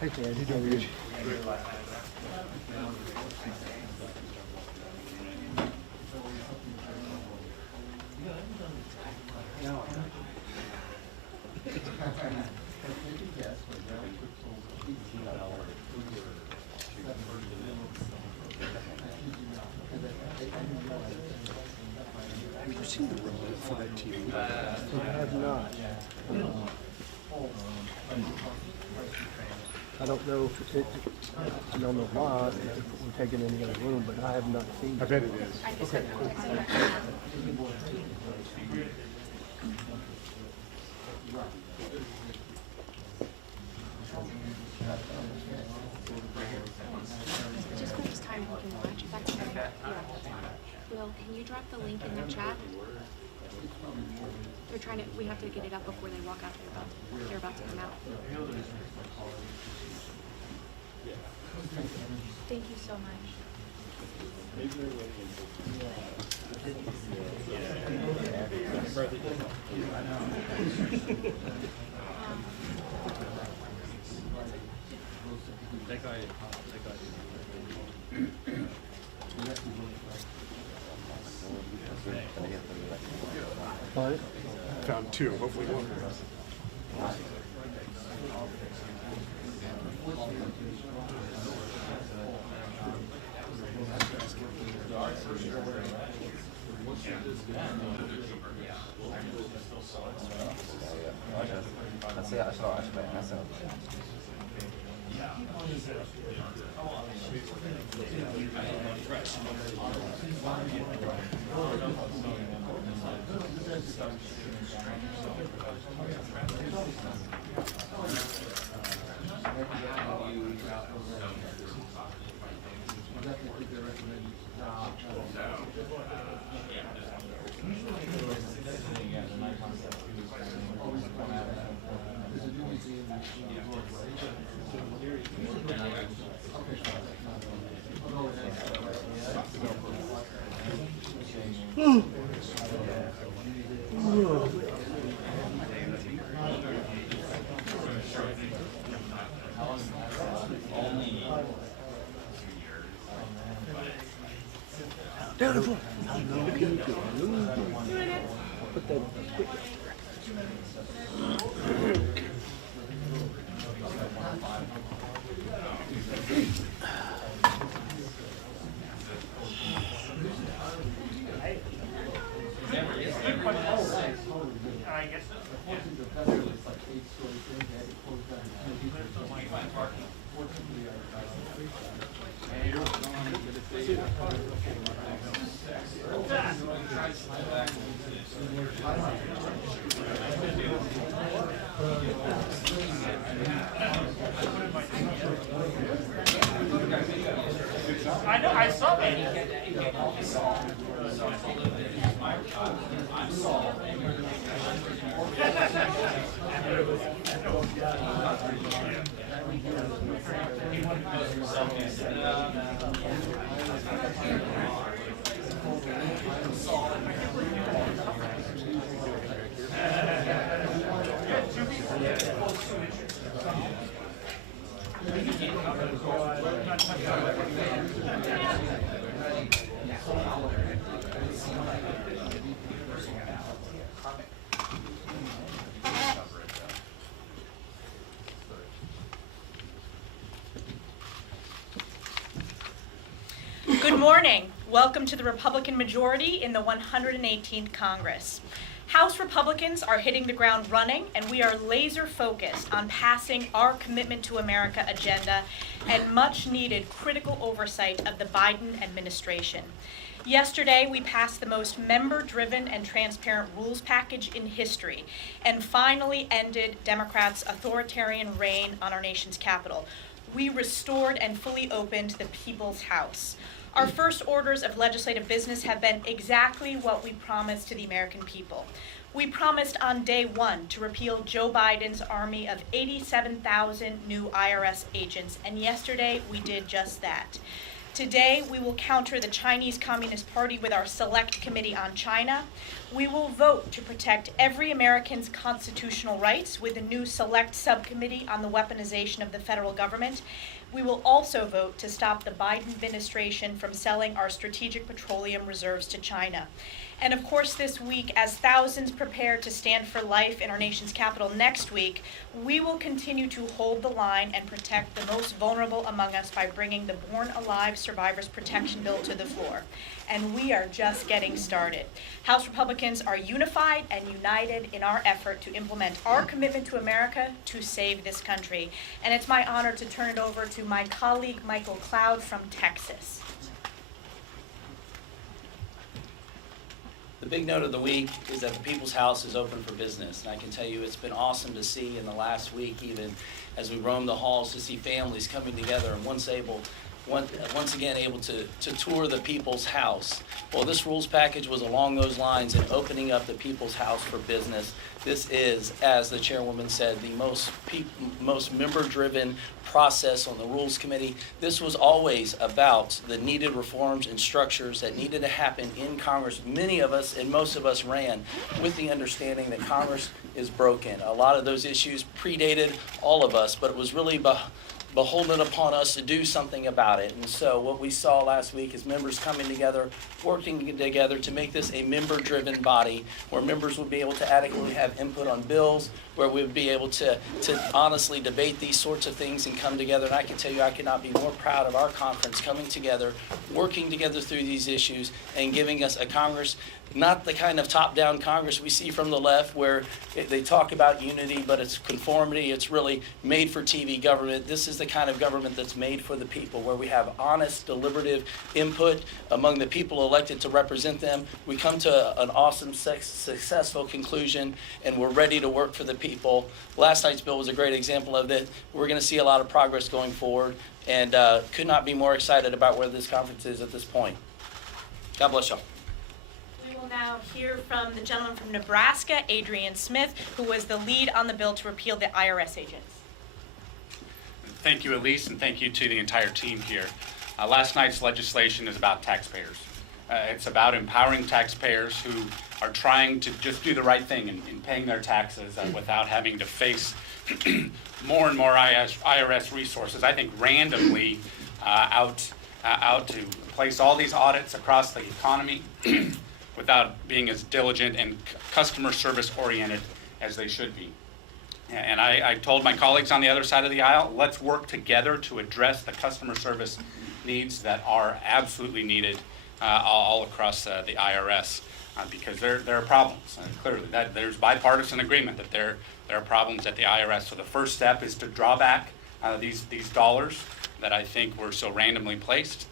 Hey, Chad, you doing good? Have you seen the remote for that TV? I have not. I don't know if it, I don't know why if we're taking any other room, but I have not seen it. I bet it is. Okay, cool. Just when it's time we can watch. If that's okay. Yeah. Will, can you drop the link in the chat? They're trying to. We have to get it up before they walk out. They're about to come out. Thank you so much. Found two, hopefully one. Down the floor. Put that quick. I know, I saw that. Good morning. Welcome to the Republican majority in the 118th Congress. House Republicans are hitting the ground running, and we are laser focused on passing our Commitment to America agenda and much needed critical oversight of the Biden administration. Yesterday, we passed the most member-driven and transparent rules package in history and finally ended Democrats' authoritarian reign on our nation's capital. we restored and fully opened the People's House. Our first orders of legislative business have been exactly what we promised to the American people. We promised on day one to repeal Joe Biden's army of 87,000 new IRS agents, and yesterday we did just that. Today, we will counter the Chinese Communist Party with our Select Committee on China. We will vote to protect every American's constitutional rights with a new Select Subcommittee on the weaponization of the federal government. We will also vote to stop the Biden administration from selling our strategic petroleum reserves to China. And of course, this week, as thousands prepare to stand for life in our nation's capital next week, we will continue to hold the line and protect the most vulnerable among us by bringing the Born Alive Survivors Protection Bill to the floor. And we are just getting started. House Republicans are unified and united in our effort to implement our commitment to America to save this country. And it's my honor to turn it over to my colleague, Michael Cloud from Texas. The big note of the week is that the People's House is open for business. And I can tell you it's been awesome to see in the last week, even as we roam the halls, to see families coming together and once again able to tour the People's House. Well, this rules package was along those lines in opening up the People's House for business. This is, as the chairwoman said, the most member-driven process on the Rules Committee. This was always about the needed reforms and structures that needed to happen in Congress. Many of us and most of us ran with the understanding that Congress is broken. A lot of those issues predated all of us, but it was really beholden upon us to do something about it. And so what we saw last week is members coming together, working together to make this a member-driven body where members would be able to adequately have input on bills, where we would be able to honestly debate these sorts of things and come together. And I can tell you I could not be more proud of our conference coming together, working together through these issues, and giving us a Congress, not the kind of top-down Congress we see from the left where they talk about unity, but it's conformity. It's really made-for-TV government. This is the kind of government that's made for the people, where we have honest, deliberative input among the people elected to represent them. We come to an awesome, successful conclusion, and we're ready to work for the people. Last night's bill was a great example of that. We're going to see a lot of progress going forward, and could not be more excited about where this conference is at this point. God bless y'all. We will now hear from the gentleman from Nebraska, Adrian Smith, who was the lead on the bill to repeal the IRS agents. Thank you, Elise, and thank you to the entire team here. Last night's legislation is about taxpayers. It's about empowering taxpayers who are trying to just do the right thing in paying their taxes without having to face more and more IRS resources, I think randomly out to place all these audits across the economy without being as diligent and customer service oriented as they should be. And I told my colleagues on the other side of the aisle, let's work together to address the customer service needs that are absolutely needed all across the IRS, because there are problems. Clearly, there's bipartisan agreement that there are problems at the IRS. So the first step is to draw back these dollars that I think were so randomly placed,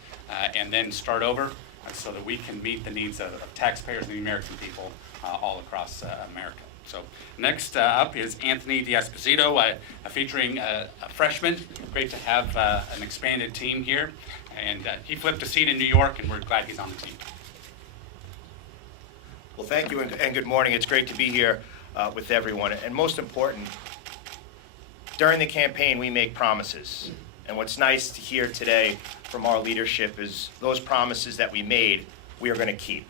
and then start over so that we can meet the needs of taxpayers and the American people all across America. So next up is Anthony D'Esposito, featuring a freshman. Great to have an expanded team here. And he flipped a seat in New York, and we're glad he's on the team. Well, thank you and good morning. It's great to be here with everyone. And most important, during the campaign, we make promises. And what's nice to hear today from our leadership is those promises that we made, we are going to keep.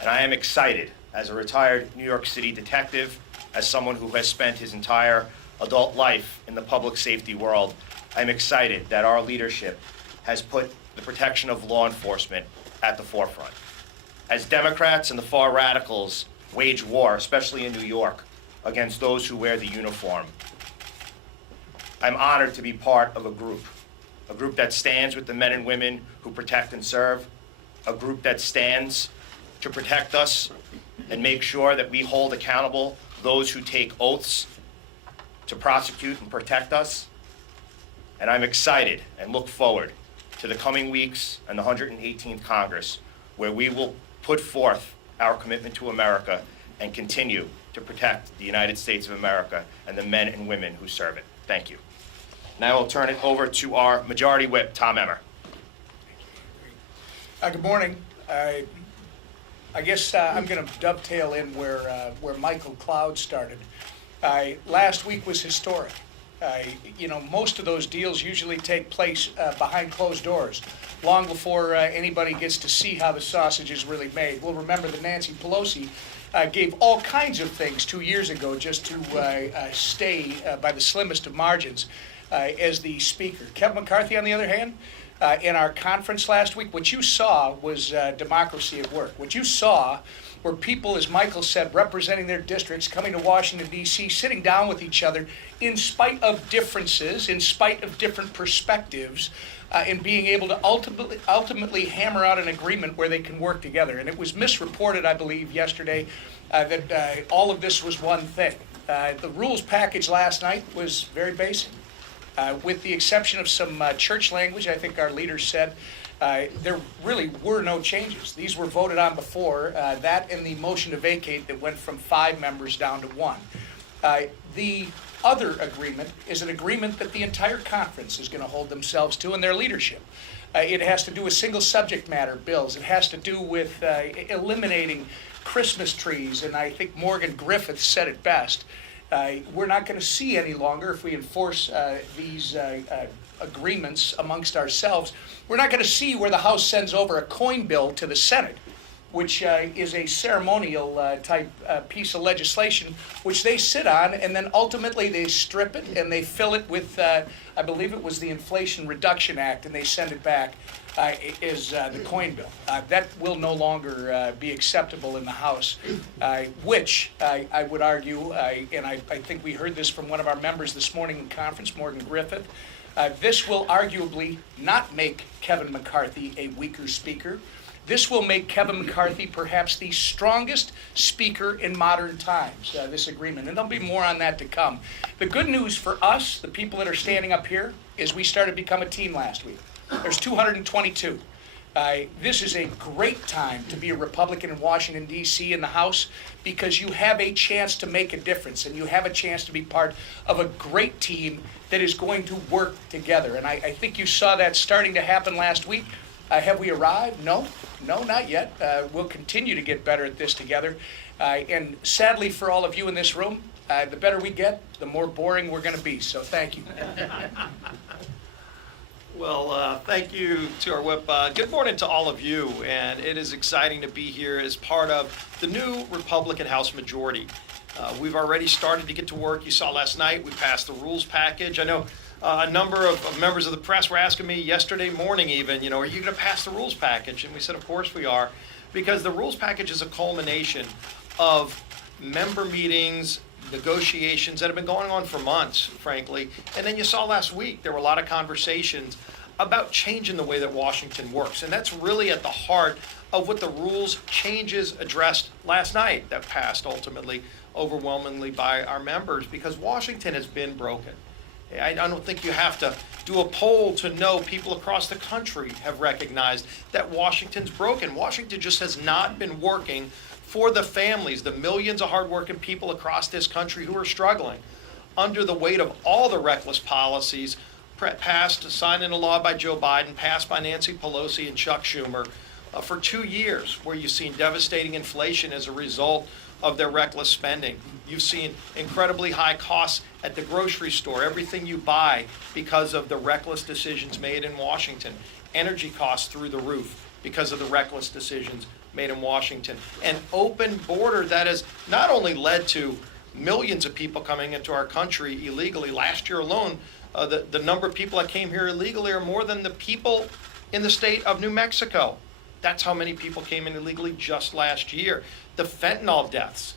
And I am excited, as a retired New York City detective, as someone who has spent his entire adult life in the public safety world, I'm excited that our leadership has put the protection of law enforcement at the forefront. As Democrats and the far radicals wage war, especially in New York, against those who wear the uniform, I'm honored to be part of a group that stands with the men and women who protect and serve, a group that stands to protect us and make sure that we hold accountable those who take oaths to prosecute and protect us. And I'm excited and look forward to the coming weeks and the 118th Congress, where we will put forth our commitment to America and continue to protect the United States of America and the men and women who serve it. Thank you. Now I'll turn it over to our Majority Whip, Tom Emmer. Good morning. I guess I'm going to dovetail in where Michael Cloud started. Last week was historic. Most of those deals usually take place behind closed doors, long before anybody gets to see how the sausage is really made. We'll remember that Nancy Pelosi gave all kinds of things 2 years ago just to stay by the slimmest of margins as the speaker. Kevin McCarthy, on the other hand, in our conference last week, what you saw was democracy at work. What you saw were people, as Michael said, representing their districts, coming to Washington, D.C., sitting down with each other in spite of differences, in spite of different perspectives, and being able to ultimately hammer out an agreement where they can work together. And it was misreported, I believe, yesterday that all of this was one thing. The rules package last night was very basic. With the exception of some church language, I think our leaders said, there really were no changes. These were voted on before, that and the motion to vacate that went from 5 members down to 1. The other agreement is an agreement that the entire conference is going to hold themselves to in their leadership. It has to do with single subject matter bills. It has to do with eliminating Christmas trees, and I think Morgan Griffith said it best. We're not going to see any longer, if we enforce these agreements amongst ourselves, we're not going to see where the House sends over a coin bill to the Senate, which is a ceremonial type piece of legislation, which they sit on, and then ultimately they strip it and they fill it with, I believe it was the Inflation Reduction Act, and they send it back as the coin bill. That will no longer be acceptable in the House, which I would argue, and I think we heard this from one of our members this morning in conference, Morgan Griffith, this will arguably not make Kevin McCarthy a weaker speaker. This will make Kevin McCarthy perhaps the strongest speaker in modern times, this agreement. And there'll be more on that to come. The good news for us, the people that are standing up here, is we started to become a team last week. There's 222. This is a great time to be a Republican in Washington, D.C. in the House, because you have a chance to make a difference, and you have a chance to be part of a great team that is going to work together. And I think you saw that starting to happen last week. Have we arrived? No, not yet. We'll continue to get better at this together. And sadly for all of you in this room, the better we get, the more boring we're going to be. So thank you. Well, thank you to our whip. Good morning to all of you, and it is exciting to be here as part of the new Republican House majority. We've already started to get to work. You saw last night we passed the rules package. I know a number of members of the press were asking me yesterday morning even, are you going to pass the rules package? And we said, of course we are, because the rules package is a culmination of member meetings, negotiations that have been going on for months, frankly. And then you saw last week, there were a lot of conversations about changing the way that Washington works. And that's really at the heart of what the rules changes addressed last night that passed ultimately overwhelmingly by our members, because Washington has been broken. I don't think you have to do a poll to know people across the country have recognized that Washington's broken. Washington just has not been working for the families, the millions of hardworking people across this country who are struggling under the weight of all the reckless policies passed, signed into law by Joe Biden, passed by Nancy Pelosi and Chuck Schumer for 2 years, where you've seen devastating inflation as a result of their reckless spending. You've seen incredibly high costs at the grocery store, everything you buy because of the reckless decisions made in Washington. Energy costs through the roof because of the reckless decisions made in Washington. An open border that has not only led to millions of people coming into our country illegally. Last year alone, the number of people that came here illegally are more than the people in the state of New Mexico. That's how many people came in illegally just last year. The fentanyl deaths.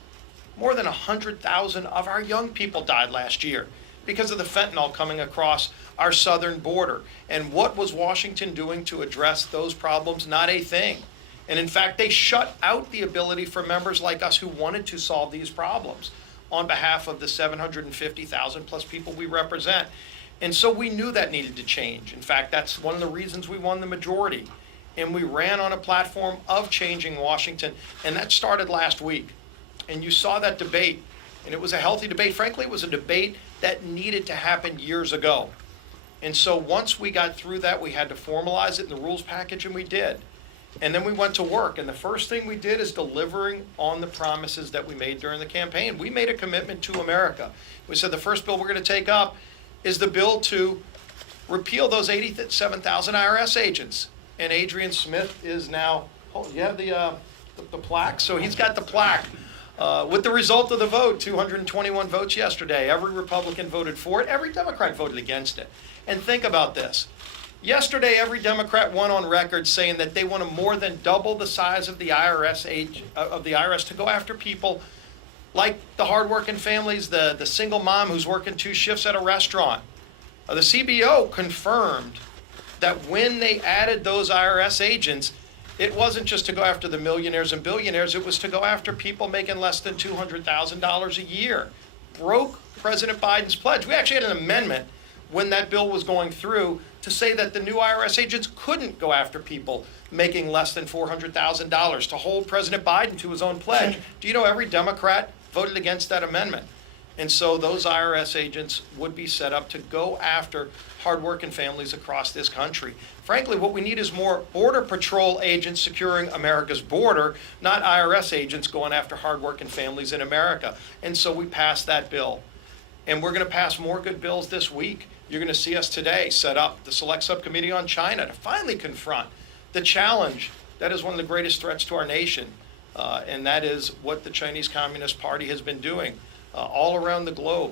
More than 100,000 of our young people died last year because of the fentanyl coming across our southern border. And what was Washington doing to address those problems? Not a thing. And in fact, they shut out the ability for members like us who wanted to solve these problems on behalf of the 750,000 plus people we represent. And so we knew that needed to change. In fact, that's one of the reasons we won the majority. And we ran on a platform of changing Washington, and that started last week. And you saw that debate, and it was a healthy debate. Frankly, it was a debate that needed to happen years ago. And so once we got through that, we had to formalize it in the rules package, and we did. And then we went to work, and the first thing we did is delivering on the promises that we made during the campaign. We made a commitment to America. We said the first bill we're going to take up is the bill to repeal those 87,000 IRS agents. And Adrian Smith is now, oh, you have the plaque? So he's got the plaque. With the result of the vote, 221 votes yesterday. Every Republican voted for it. Every Democrat voted against it. And think about this. Yesterday, every Democrat went on record saying that they want to more than double the size of the IRS to go after people like the hardworking families, the single mom who's working 2 shifts at a restaurant. The CBO confirmed that when they added those IRS agents, it wasn't just to go after the millionaires and billionaires, it was to go after people making less than $200,000 a year. Broke President Biden's pledge. We actually had an amendment when that bill was going through to say that the new IRS agents couldn't go after people making less than $400,000, to hold President Biden to his own pledge. Do you know every Democrat voted against that amendment? And so those IRS agents would be set up to go after hardworking families across this country. Frankly, what we need is more Border Patrol agents securing America's border, not IRS agents going after hardworking families in America. And so we passed that bill. And we're going to pass more good bills this week. You're going to see us today set up the Select Subcommittee on China to finally confront the challenge that is one of the greatest threats to our nation, and that is what the Chinese Communist Party has been doing all around the globe,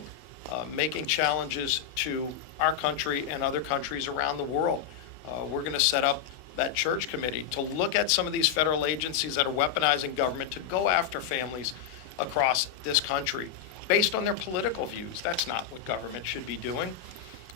making challenges to our country and other countries around the world. We're going to set up that church committee to look at some of these federal agencies that are weaponizing government to go after families across this country based on their political views. That's not what government should be doing.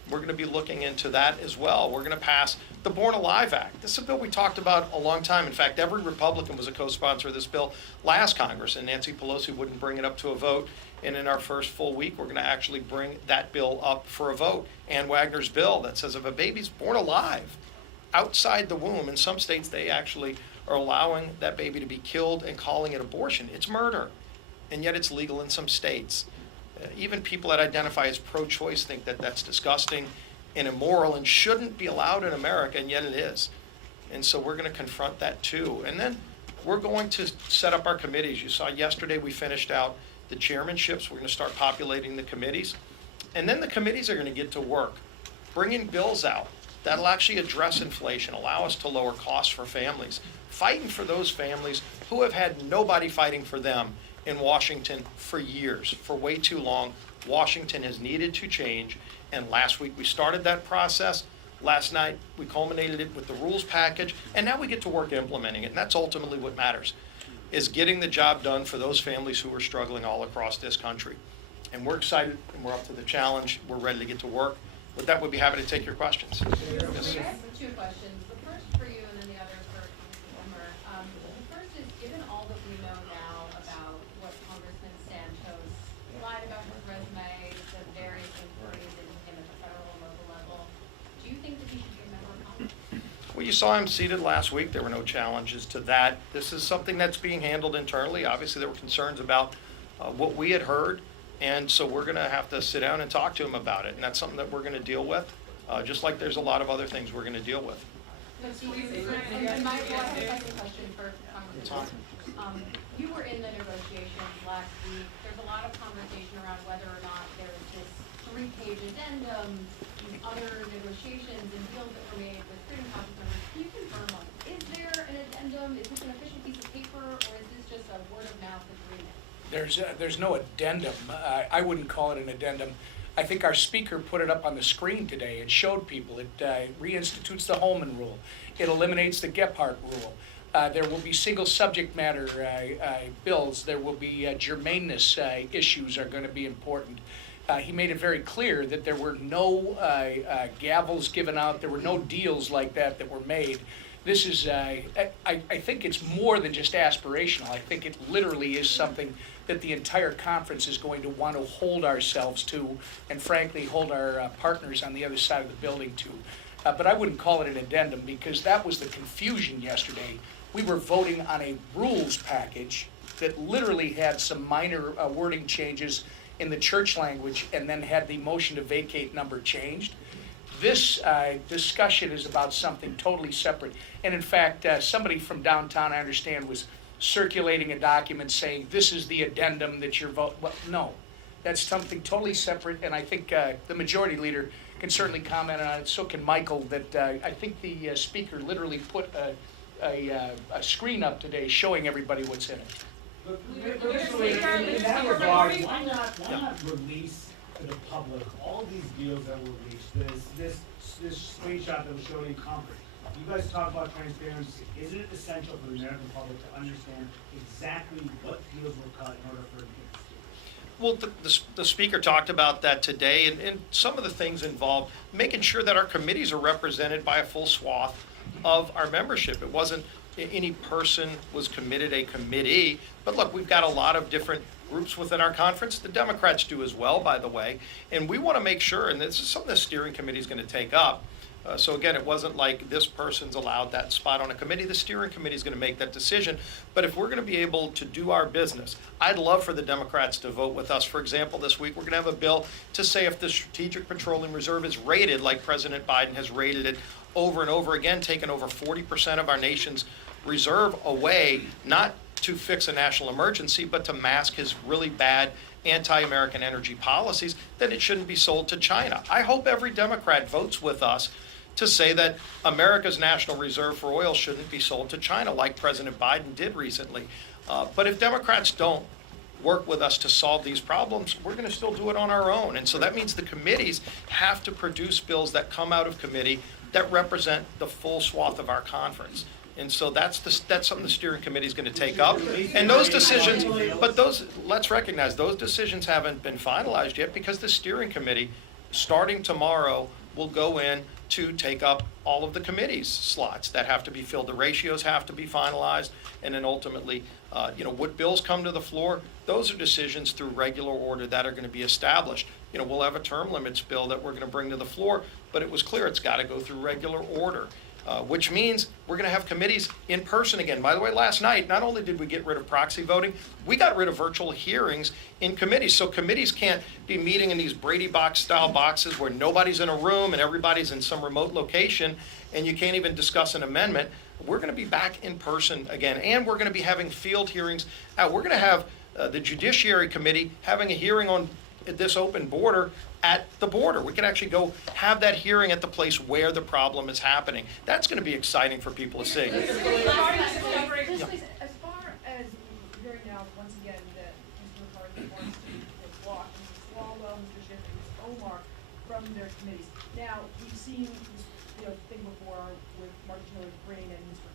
We're going to be looking into that as well. We're going to pass the Born Alive Act. This is a bill we talked about a long time. In fact, every Republican was a co-sponsor of this bill last Congress, and Nancy Pelosi wouldn't bring it up to a vote. And in our first full week, we're going to actually bring that bill up for a vote. Ann Wagner's bill that says if a baby's born alive outside the womb, in some states they actually are allowing that baby to be killed and calling it abortion. It's murder, and yet it's legal in some states. Even people that identify as pro-choice think that that's disgusting and immoral and shouldn't be allowed in America, and yet it is. And so we're going to confront that too. And then we're going to set up our committees. You saw yesterday we finished out the chairmanships. We're going to start populating the committees. And then the committees are going to get to work, bringing bills out that'll actually address inflation, allow us to lower costs for families, fighting for those families who have had nobody fighting for them in Washington for years, for way too long. Washington has needed to change, and last week we started that process. Last night we culminated it with the rules package, and now we get to work implementing it, and that's ultimately what matters, is getting the job done for those families who are struggling all across this country. And we're excited, and we're up to the challenge. We're ready to get to work. With that, we'd be happy to take your questions. Yes. I have 2 questions. The first for you and then the other for Congressman Emmer. The first is, given all that we know now about what Congressman Santos lied about his resume, the various inquiries into him at the federal and local level, do you think that he should be a member of Congress? Well, you saw him seated last week. There were no challenges to that. This is something that's being handled internally. Obviously, there were concerns about what we had heard. And so we're going to have to sit down and talk to him about it. And that's something that we're going to deal with, just like there's a lot of other things we're going to deal with. And my second question for Congressman. You were in the negotiations last week. There's a lot of conversation around whether or not there's this 3-page addendum, other negotiations and deals that were made with Freedom Caucus members. Can you confirm on, is there an addendum? Is this an official piece of paper, or is this just a word-of-mouth agreement? There's no addendum. I wouldn't call it an addendum. I think our speaker put it up on the screen today. It showed people. It reinstitutes the Holman Rule. It eliminates the Gephardt Rule. There will be single subject matter bills. There will be germaneness issues are going to be important. He made it very clear that there were no gavels given out. There were no deals like that were made. This is, I think it's more than just aspirational. I think it literally is something that the entire conference is going to want to hold ourselves to, and frankly, hold our partners on the other side of the building to. But I wouldn't call it an addendum, because that was the confusion yesterday. We were voting on a rules package that literally had some minor wording changes in the church language, and then had the motion to vacate number changed. This discussion is about something totally separate. And in fact, somebody from downtown, I understand, was circulating a document saying this is the addendum that you're voting. Well, no, that's something totally separate. And I think the majority leader can certainly comment on it. So can Michael. That I think the speaker literally put a screen up today showing everybody what's in it. In that regard, why not release to the public all these deals that were reached? This screenshot that was showing in Concord. You guys talk about transparency. Isn't it essential for the American public to understand exactly what deals were cut in order for it to get this? Well, the speaker talked about that today, and some of the things involve making sure that our committees are represented by a full swath of our membership. It wasn't any person was committed a committee, but look, we've got a lot of different groups within our conference. The Democrats do as well, by the way, and we want to make sure, and this is something the steering committee is going to take up. So again, it wasn't like this person's allowed that spot on a committee. The steering committee is going to make that decision. But if we're going to be able to do our business, I'd love for the Democrats to vote with us. For example, this week we're going to have a bill to say if the Strategic Petroleum Reserve is rated like President Biden has rated it over and over again, taken over 40% of our nation's reserve away, not to fix a national emergency, but to mask his really bad anti-American energy policies, then it shouldn't be sold to China. I hope every Democrat votes with us to say that America's national reserve for oil shouldn't be sold to China like President Biden did recently. But if Democrats don't work with us to solve these problems, we're going to still do it on our own. And so that means the committees have to produce bills that come out of committee that represent the full swath of our conference. And so that's something the steering committee is going to take up. And those decisions, let's recognize those decisions haven't been finalized yet because the steering committee, starting tomorrow, will go in to take up all of the committee's slots that have to be filled. The ratios have to be finalized, and then ultimately, what bills come to the floor, those are decisions through regular order that are going to be established. We'll have a term limits bill that we're going to bring to the floor, but it was clear it's got to go through regular order. Which means we're going to have committees in person again. By the way, last night, not only did we get rid of proxy voting, we got rid of virtual hearings in committees. So committees can't be meeting in these Brady Box style boxes where nobody's in a room and everybody's in some remote location and you can't even discuss an amendment. We're going to be back in person again, and we're going to be having field hearings. We're going to have the Judiciary Committee having a hearing on this open border at the border. We can actually go have that hearing at the place where the problem is happening. That's going to be exciting for people to see. As far as hearing now, once again, that Mr. McCarthy wants to block Mr. Swalwell, Mr. Schiff, and Mr. Omar from their committees. Now, we've seen this thing before with Martin Green and Mr.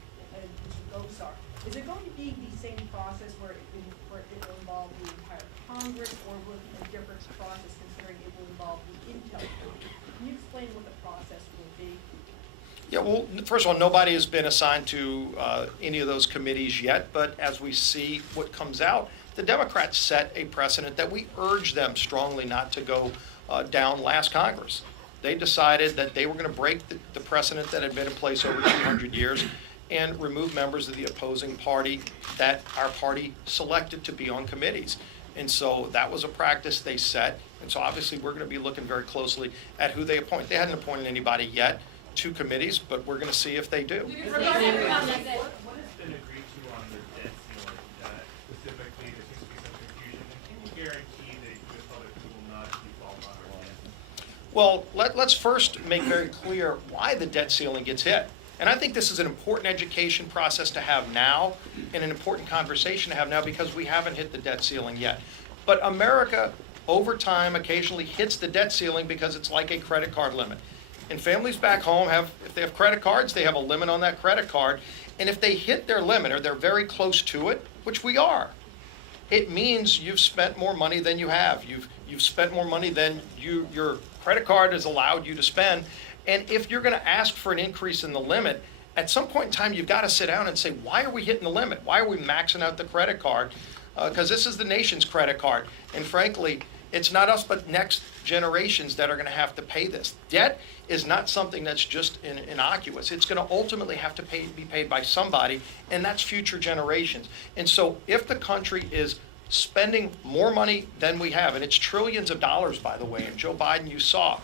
Gosar. Is it going to be the same process where it will involve the entire Congress, or will it be a different process considering it will involve the Intel? Can you explain what the process will be? Yeah, well, first of all, nobody has been assigned to any of those committees yet, but as we see what comes out, the Democrats set a precedent that we urged them strongly not to go down last Congress. They decided that they were going to break the precedent that had been in place over 200 years and remove members of the opposing party that our party selected to be on committees. And so that was a practice they set. And so obviously we're going to be looking very closely at who they appoint. They hadn't appointed anybody yet to committees, but we're going to see if they do. What has been agreed to on the debt ceiling, specifically, there seems to be some confusion, and can you guarantee that U.S. public will not default on our debt? Well, let's first make very clear why the debt ceiling gets hit. And I think this is an important education process to have now and an important conversation to have now because we haven't hit the debt ceiling yet. But America, over time, occasionally hits the debt ceiling because it's like a credit card limit. And families back home if they have credit cards, they have a limit on that credit card. And if they hit their limit or they're very close to it, which we are, it means you've spent more money than you have. You've spent more money than your credit card has allowed you to spend. And if you're going to ask for an increase in the limit, at some point in time, you've got to sit down and say, why are we hitting the limit? Why are we maxing out the credit card? Because this is the nation's credit card. And frankly, it's not us, but next generations that are going to have to pay this. Debt is not something that's just innocuous. It's going to ultimately have to be paid by somebody, and that's future generations. And so if the country is spending more money than we have, and it's trillions of dollars, by the way, and Joe Biden, you saw,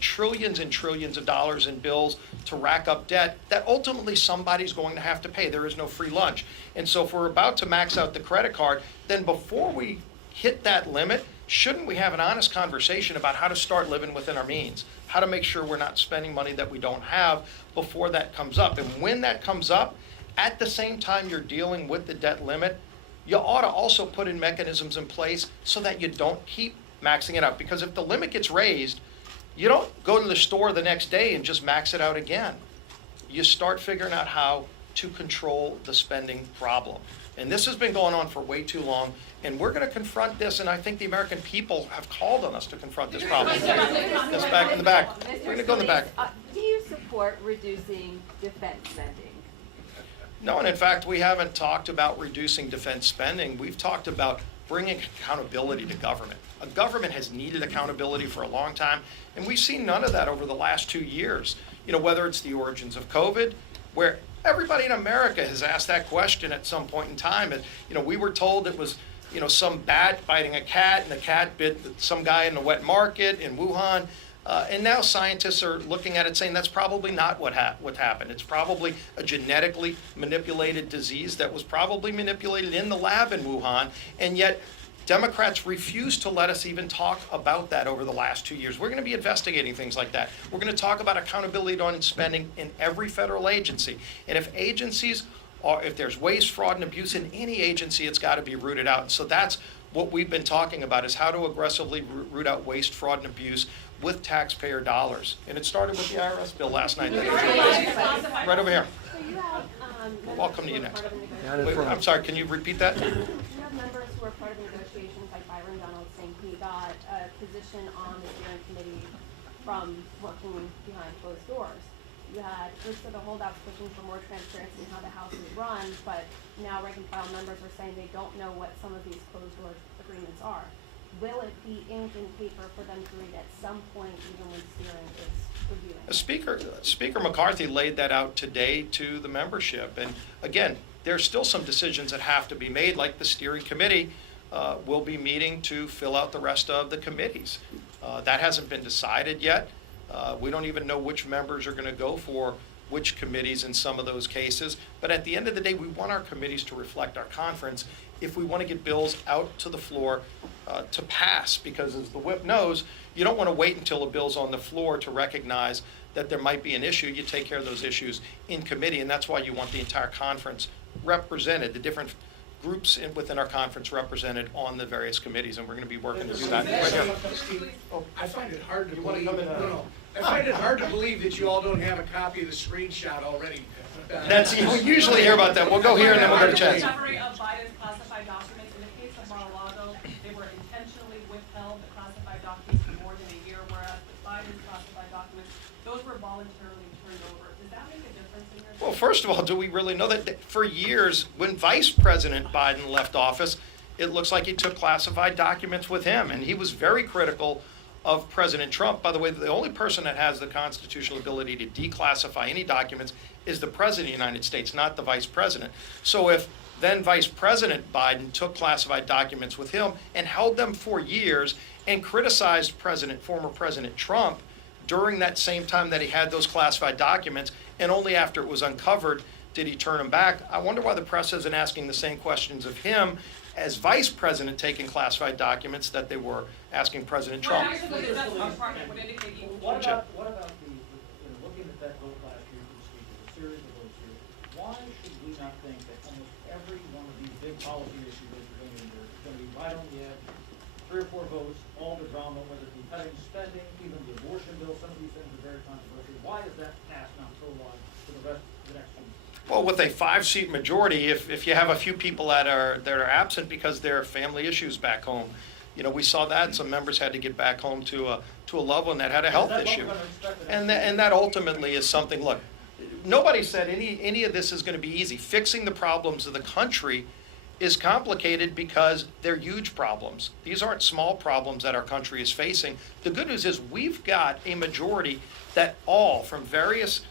trillions and trillions of dollars in bills to rack up debt that ultimately somebody's going to have to pay. There is no free lunch. And so if we're about to max out the credit card, then before we hit that limit, shouldn't we have an honest conversation about how to start living within our means? How to make sure we're not spending money that we don't have before that comes up. And when that comes up, at the same time you're dealing with the debt limit, you ought to also put in mechanisms in place so that you don't keep maxing it out. Because if the limit gets raised, you don't go to the store the next day and just max it out again. You start figuring out how to control the spending problem. And this has been going on for way too long, and we're going to confront this, and I think the American people have called on us to confront this problem. That's back in the back. We're going to go in the back. Do you support reducing defense spending? No, and in fact, we haven't talked about reducing defense spending. We've talked about bringing accountability to government. A government has needed accountability for a long time, and we've seen none of that over the last 2 years. You know, whether it's the origins of COVID, where everybody in America has asked that question at some point in time. And, you know, we were told it was, you know, some bat biting a cat, and the cat bit some guy in the wet market in Wuhan. And now scientists are looking at it saying that's probably not what happened. It's probably a genetically manipulated disease that was probably manipulated in the lab in Wuhan, and yet Democrats refuse to let us even talk about that over the last 2 years. We're going to be investigating things like that. We're going to talk about accountability on spending in every federal agency. And if there's waste, fraud, and abuse in any agency, it's got to be rooted out. And so that's what we've been talking about, is how to aggressively root out waste, fraud, and abuse with taxpayer dollars. And it started with the IRS bill last night. Right over here. So you have I'll come to you next. Down in Wait, front. I'm sorry, can you repeat that? You have members who are part of the negotiations, like Byron Donald saying he got a position on the steering committee from working behind closed doors. You had most of the holdouts pushing for more transparency in how the House is run, but now rank and file members are saying they don't know what some of these closed door agreements are. Will it be inked in paper for them to read at some point, even when steering is reviewing? Speaker McCarthy laid that out today to the membership. And again, there's still some decisions that have to be made, like the steering committee will be meeting to fill out the rest of the committees. That hasn't been decided yet. We don't even know which members are going to go for which committees in some of those cases. But at the end of the day, we want our committees to reflect our conference if we want to get bills out to the floor to pass. Because as the whip knows, you don't want to wait until a bill's on the floor to recognize that there might be an issue. You take care of those issues in committee, and that's why you want the entire conference represented, the different groups within our conference represented on the various committees, and we're going to be working to do that. Right here. I find it hard to You wanna believe, come in, I find it hard to believe that you all don't have a copy of the screenshot already. That's, we usually hear about that. We'll go here and then we'll go to Chad. Discovery of Biden's classified documents. In the case of Mar-a-Lago, they were intentionally withheld, the classified documents, for more than a year, whereas the Biden's classified documents, those were voluntarily turned over. Does that make a difference in your? Well, first of all, do we really know that for years, when Vice President Biden left office, it looks like he took classified documents with him, and he was very critical of President Trump. By the way, the only person that has the constitutional ability to declassify any documents is the President of the United States, not the Vice President. So if then Vice President Biden took classified documents with him and held them for years and criticized former President Trump during that same time that he had those classified documents, and only after it was uncovered did he turn them back, I wonder why the press isn't asking the same questions of him as Vice President taking classified documents that they were asking President Trump. Well, actually, the Justice Department would indicate you. What about the, looking at that vote last year for the speaker, the series of votes here, why should we not think that almost every one of these big policy issues that we're going to endure is going to be right on the edge, 3 or 4 votes, all the drama, whether it be cutting spending, even the abortion bill, some of these things are very controversial. Why is that passed not so long for the rest of the next 2 years? Well, with a 5-seat majority, if you have a few people that are absent because there are family issues back home, you know, we saw that some members had to get back home to a loved one that had a health issue, and that ultimately is something. Look, nobody said any of this is going to be easy. Fixing the problems of the country is complicated because they're huge problems. These aren't small problems that our country is facing. The good news is we've got a majority that all from various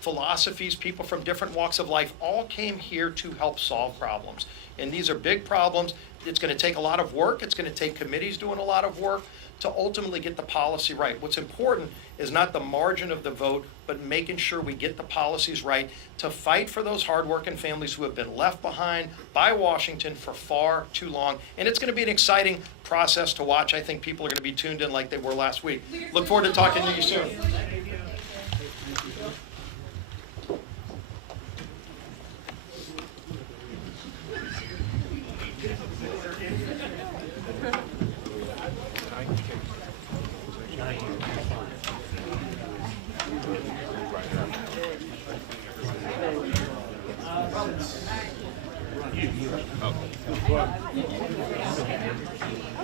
philosophies, people from different walks of life, all came here to help solve problems. And these are big problems. It's going to take a lot of work. It's going to take committees doing a lot of work to ultimately get the policy right. What's important is not the margin of the vote, but making sure we get the policies right to fight for those hardworking families who have been left behind by Washington for far too long. And it's going to be an exciting process to watch. I think people are going to be tuned in like they were last week. Look forward to talking to you soon.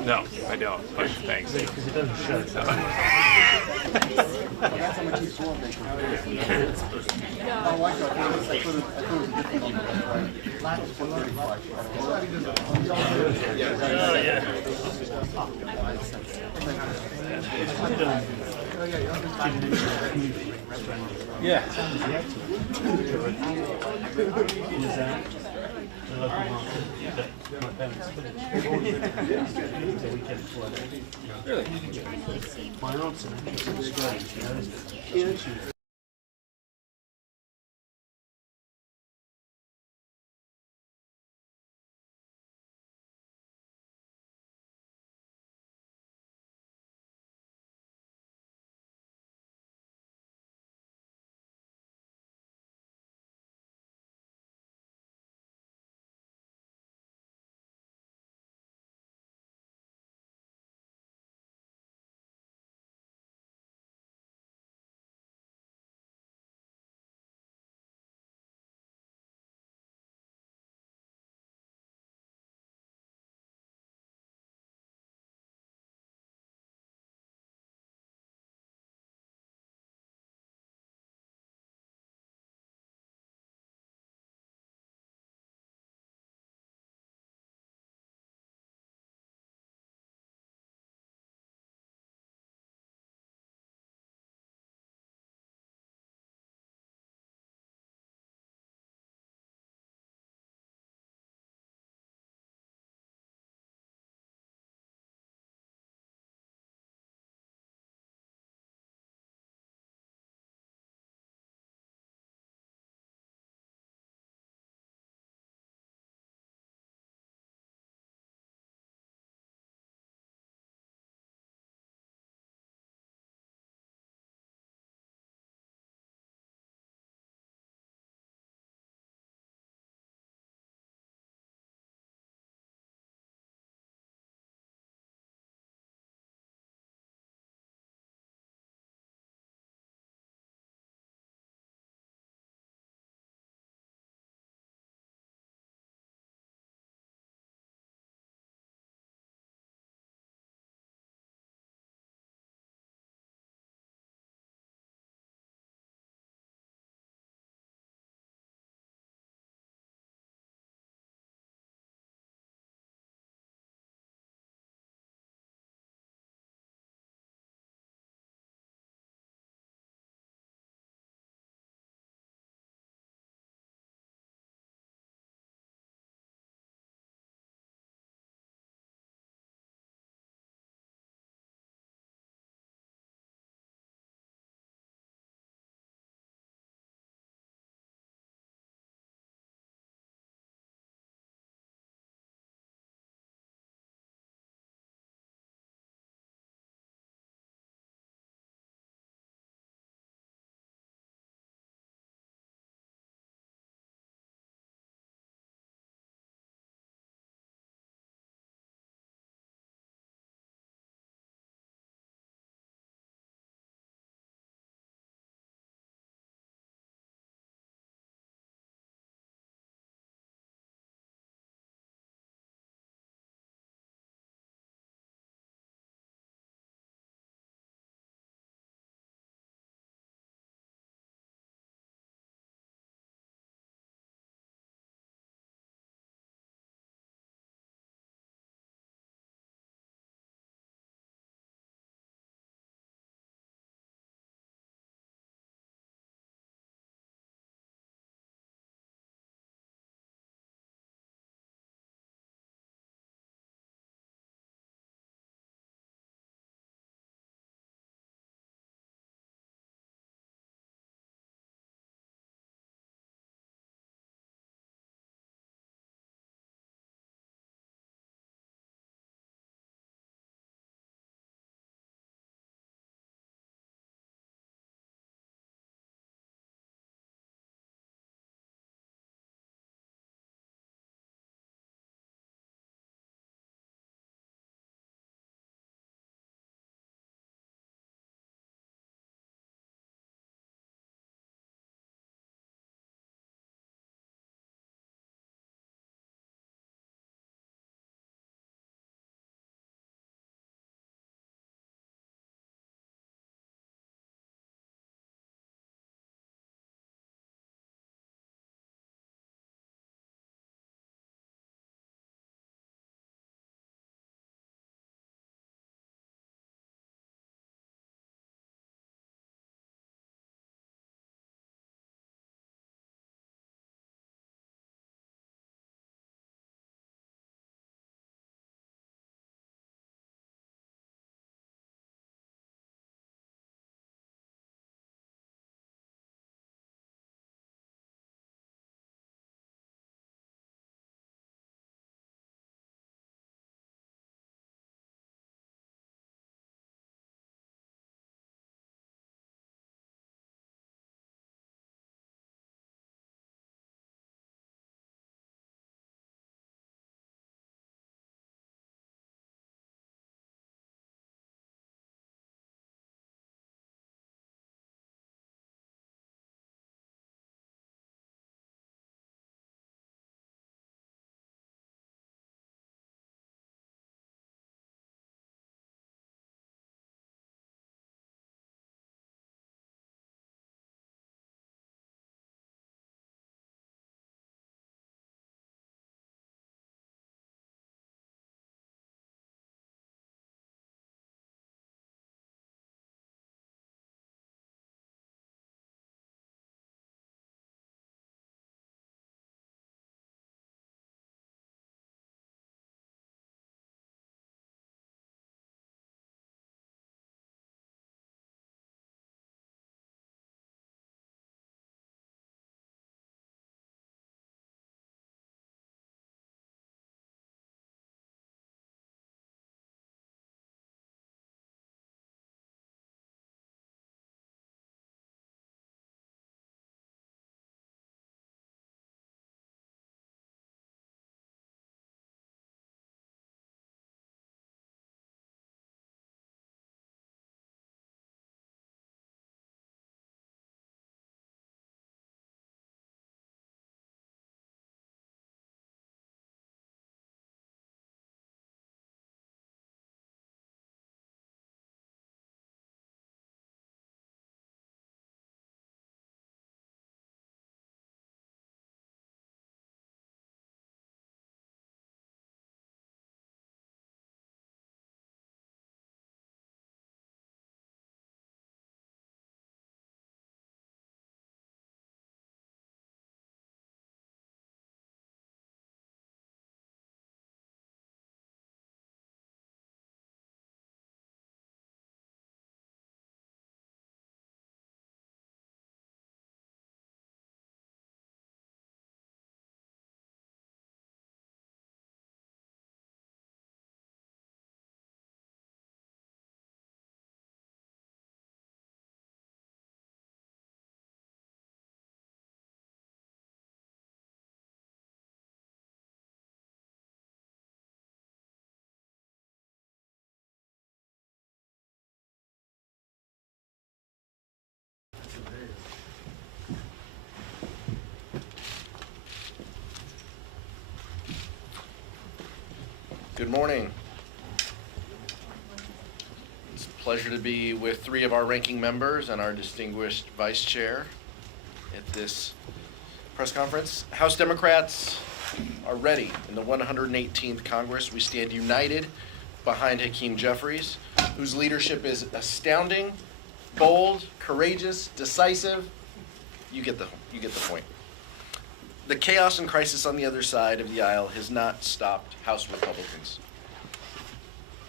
No, I don't, but thanks. Because it doesn't show. Yeah. Really? My aunt's Good morning. It's a pleasure to be with three of our ranking members and our distinguished vice chair at this press conference. House Democrats are ready. In the 118th Congress, we stand united behind Hakeem Jeffries, whose leadership is astounding, bold, courageous, decisive. You get the point. The chaos and crisis on the other side of the aisle has not stopped House Republicans.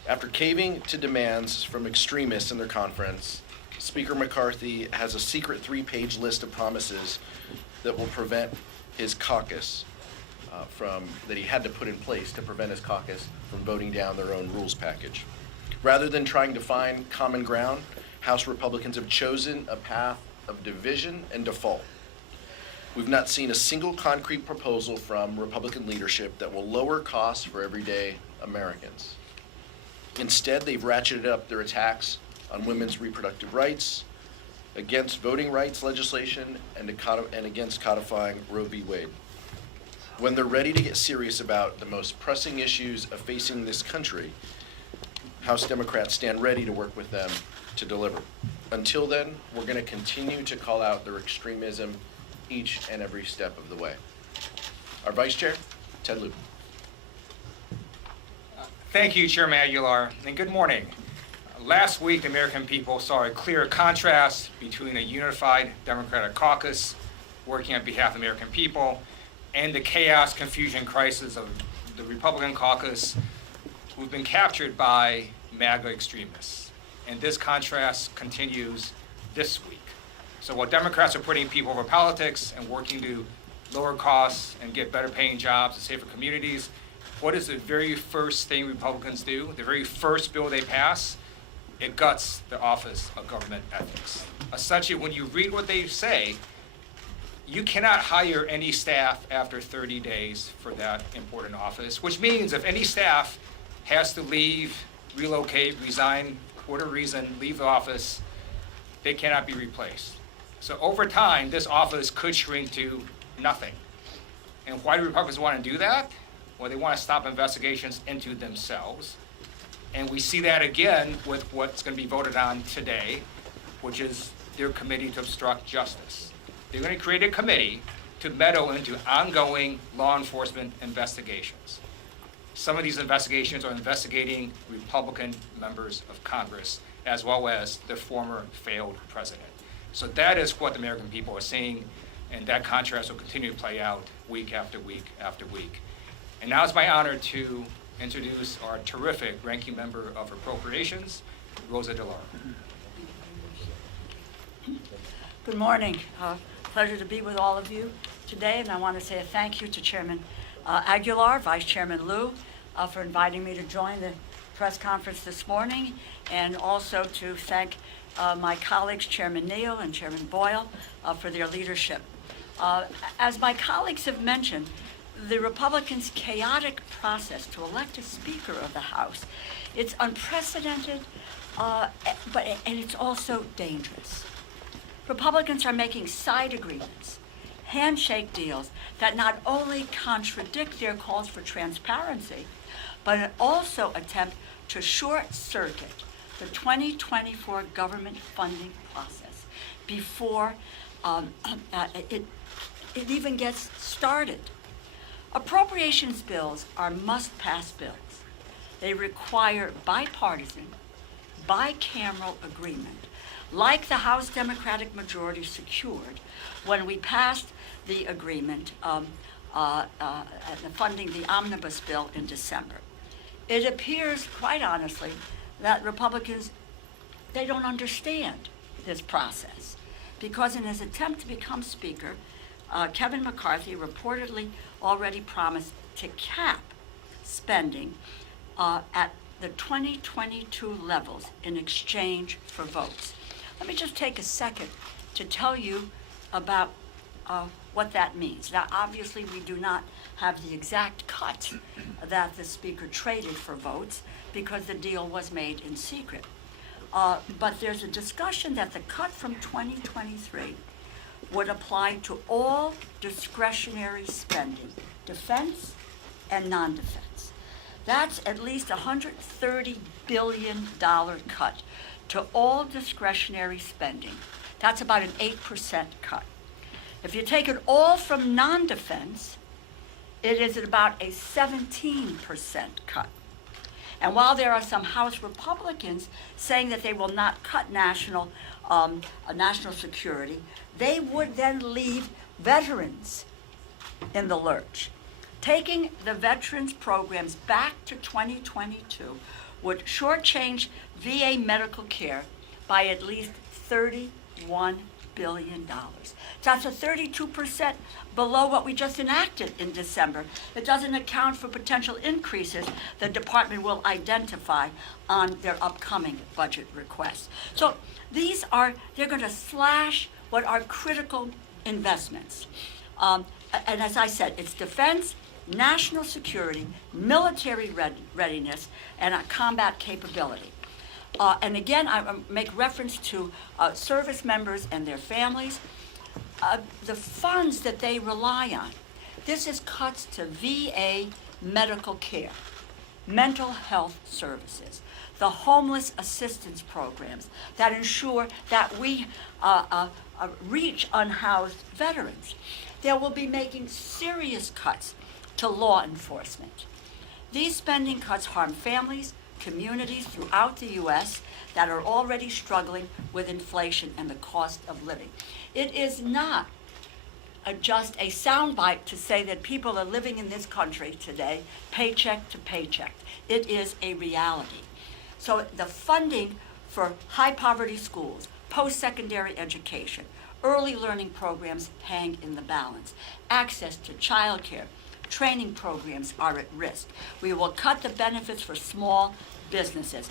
After caving to demands from extremists in their conference, Speaker McCarthy has a secret 3-page list of promises that will prevent his caucus that he had to put in place to prevent his caucus from voting down their own rules package. Rather than trying to find common ground, House Republicans have chosen a path of division and default. We've not seen a single concrete proposal from Republican leadership that will lower costs for everyday Americans. Instead, they've ratcheted up their attacks on women's reproductive rights, against voting rights legislation, and against codifying Roe v. Wade. When they're ready to get serious about the most pressing issues of facing this country, House Democrats stand ready to work with them to deliver. Until then, we're going to continue to call out their extremism each and every step of the way. Our Vice Chair, Ted Lieu. Thank you, Chairman Aguilar, and good morning. Last week, the American people saw a clear contrast between a unified Democratic caucus working on behalf of the American people and the chaos, confusion, crisis of the Republican caucus who've been captured by MAGA extremists. And this contrast continues this week. So while Democrats are putting people over politics and working to lower costs and get better paying jobs and safer communities, what is the very first thing Republicans do? The very first bill they pass? It guts the Office of Government Ethics. Essentially, when you read what they say, you cannot hire any staff after 30 days for that important office, which means if any staff has to leave, relocate, resign, for whatever reason, leave the office, they cannot be replaced. So over time, this office could shrink to nothing. And why do Republicans want to do that? Well, they want to stop investigations into themselves. And we see that again with what's going to be voted on today, which is their committee to obstruct justice. They're going to create a committee to meddle into ongoing law enforcement investigations. Some of these investigations are investigating Republican members of Congress, as well as the former failed president. So that is what the American people are seeing, and that contrast will continue to play out week after week after week. And now it's my honor to introduce our terrific ranking member of Appropriations, Rosa DeLauro. Good morning. Pleasure to be with all of you today, and I want to say a thank you to Chairman Aguilar, Vice Chairman Lieu, for inviting me to join the press conference this morning, and also to thank my colleagues, Chairman Neal and Chairman Boyle, for their leadership. As my colleagues have mentioned, the Republicans' chaotic process to elect a Speaker of the House, it's unprecedented, and it's also dangerous. Republicans are making side agreements, handshake deals that not only contradict their calls for transparency, but also attempt to short-circuit the 2024 government funding process before it even gets started. Appropriations bills are must-pass bills. They require bipartisan, bicameral agreement, like the House Democratic majority secured when we passed the agreement funding the omnibus bill in December. It appears, quite honestly, that Republicans, they don't understand this process, because in his attempt to become Speaker, Kevin McCarthy reportedly already promised to cap spending at the 2022 levels in exchange for votes. Let me just take a second to tell you about what that means. Now, obviously, we do not have the exact cut that the Speaker traded for votes because the deal was made in secret. But there's a discussion that the cut from 2023 would apply to all discretionary spending, defense and non-defense. That's at least $130 billion cut to all discretionary spending. That's about an 8% cut. If you take it all from non-defense, it is at about a 17% cut. And while there are some House Republicans saying that they will not cut national security, they would then leave veterans in the lurch. Taking the veterans programs back to 2022 would shortchange VA medical care by at least $31 billion. That's a 32% below what we just enacted in December. It doesn't account for potential increases the department will identify on their upcoming budget requests. So they're going to slash what are critical investments. And as I said, it's defense, national security, military readiness, and a combat capability. And again, I make reference to service members and their families. The funds that they rely on, this is cuts to VA medical care, mental health services, the homeless assistance programs that ensure that we reach unhoused veterans. They will be making serious cuts to law enforcement. These spending cuts harm families, communities throughout the U.S. that are already struggling with inflation and the cost of living. It is not just a soundbite to say that people are living in this country today paycheck to paycheck. It is a reality. So the funding for high poverty schools, post-secondary education, early learning programs hang in the balance. Access to childcare, training programs are at risk. We will cut the benefits for small businesses.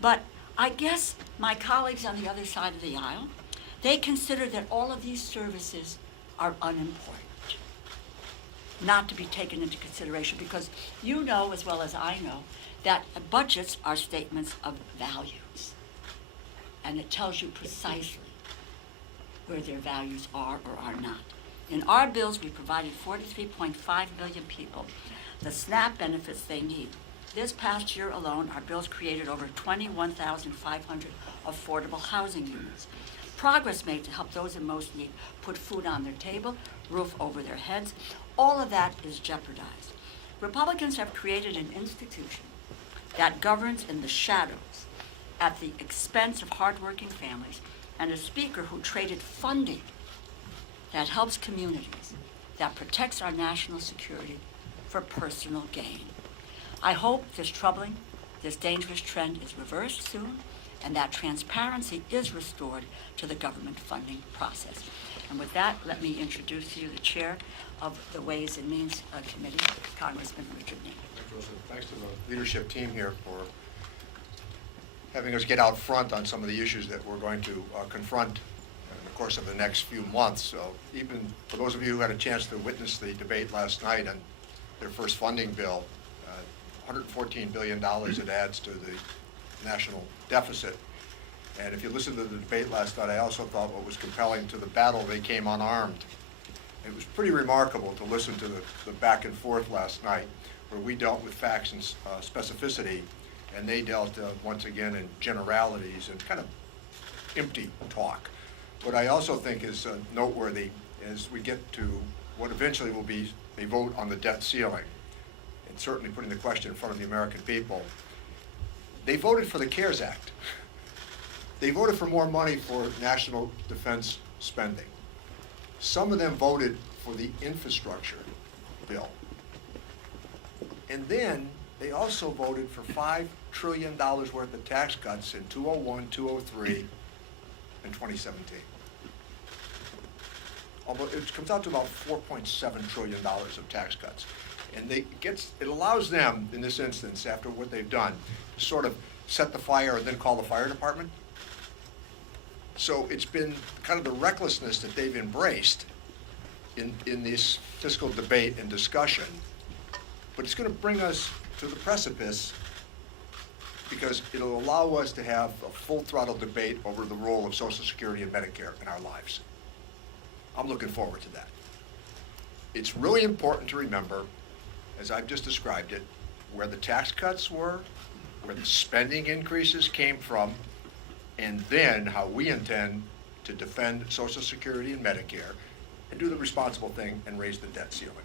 But I guess my colleagues on the other side of the aisle, they consider that all of these services are unimportant, not to be taken into consideration, because you know as well as I know that budgets are statements of values. And it tells you precisely where their values are or are not. In our bills, we provided 43.5 million people the SNAP benefits they need. This past year alone, our bills created over 21,500 affordable housing units. Progress made to help those in most need put food on their table, roof over their heads. All of that is jeopardized. Republicans have created an institution that governs in the shadows at the expense of hardworking families, and a speaker who traded funding that helps communities, that protects our national security for personal gain. I hope this troubling, this dangerous trend is reversed soon, and that transparency is restored to the government funding process. And with that, let me introduce to you the chair of the Ways and Means Committee, Congressman Richard Neal. Thanks to the leadership team here for having us get out front on some of the issues that we're going to confront in the course of the next few months. So even for those of you who had a chance to witness the debate last night on their first funding bill, $114 billion it adds to the national deficit. And if you listen to the debate last night, I also thought what was compelling to the battle, they came unarmed. It was pretty remarkable to listen to the back and forth last night, where we dealt with facts and specificity, and they dealt once again in generalities and kind of empty talk. What I also think is noteworthy is we get to what eventually will be a vote on the debt ceiling, and certainly putting the question in front of the American people. They voted for the CARES Act. They voted for more money for national defense spending. Some of them voted for the infrastructure bill. And then they also voted for $5 trillion worth of tax cuts in 2001, 2003, and 2017. Although it comes out to about $4.7 trillion of tax cuts. And it allows them, in this instance, after what they've done, to sort of set the fire and then call the fire department. So it's been kind of the recklessness that they've embraced in this fiscal debate and discussion. But it's going to bring us to the precipice, because it'll allow us to have a full throttle debate over the role of Social Security and Medicare in our lives. I'm looking forward to that. It's really important to remember, as I've just described it, where the tax cuts were, where the spending increases came from, and then how we intend to defend Social Security and Medicare and do the responsible thing and raise the debt ceiling.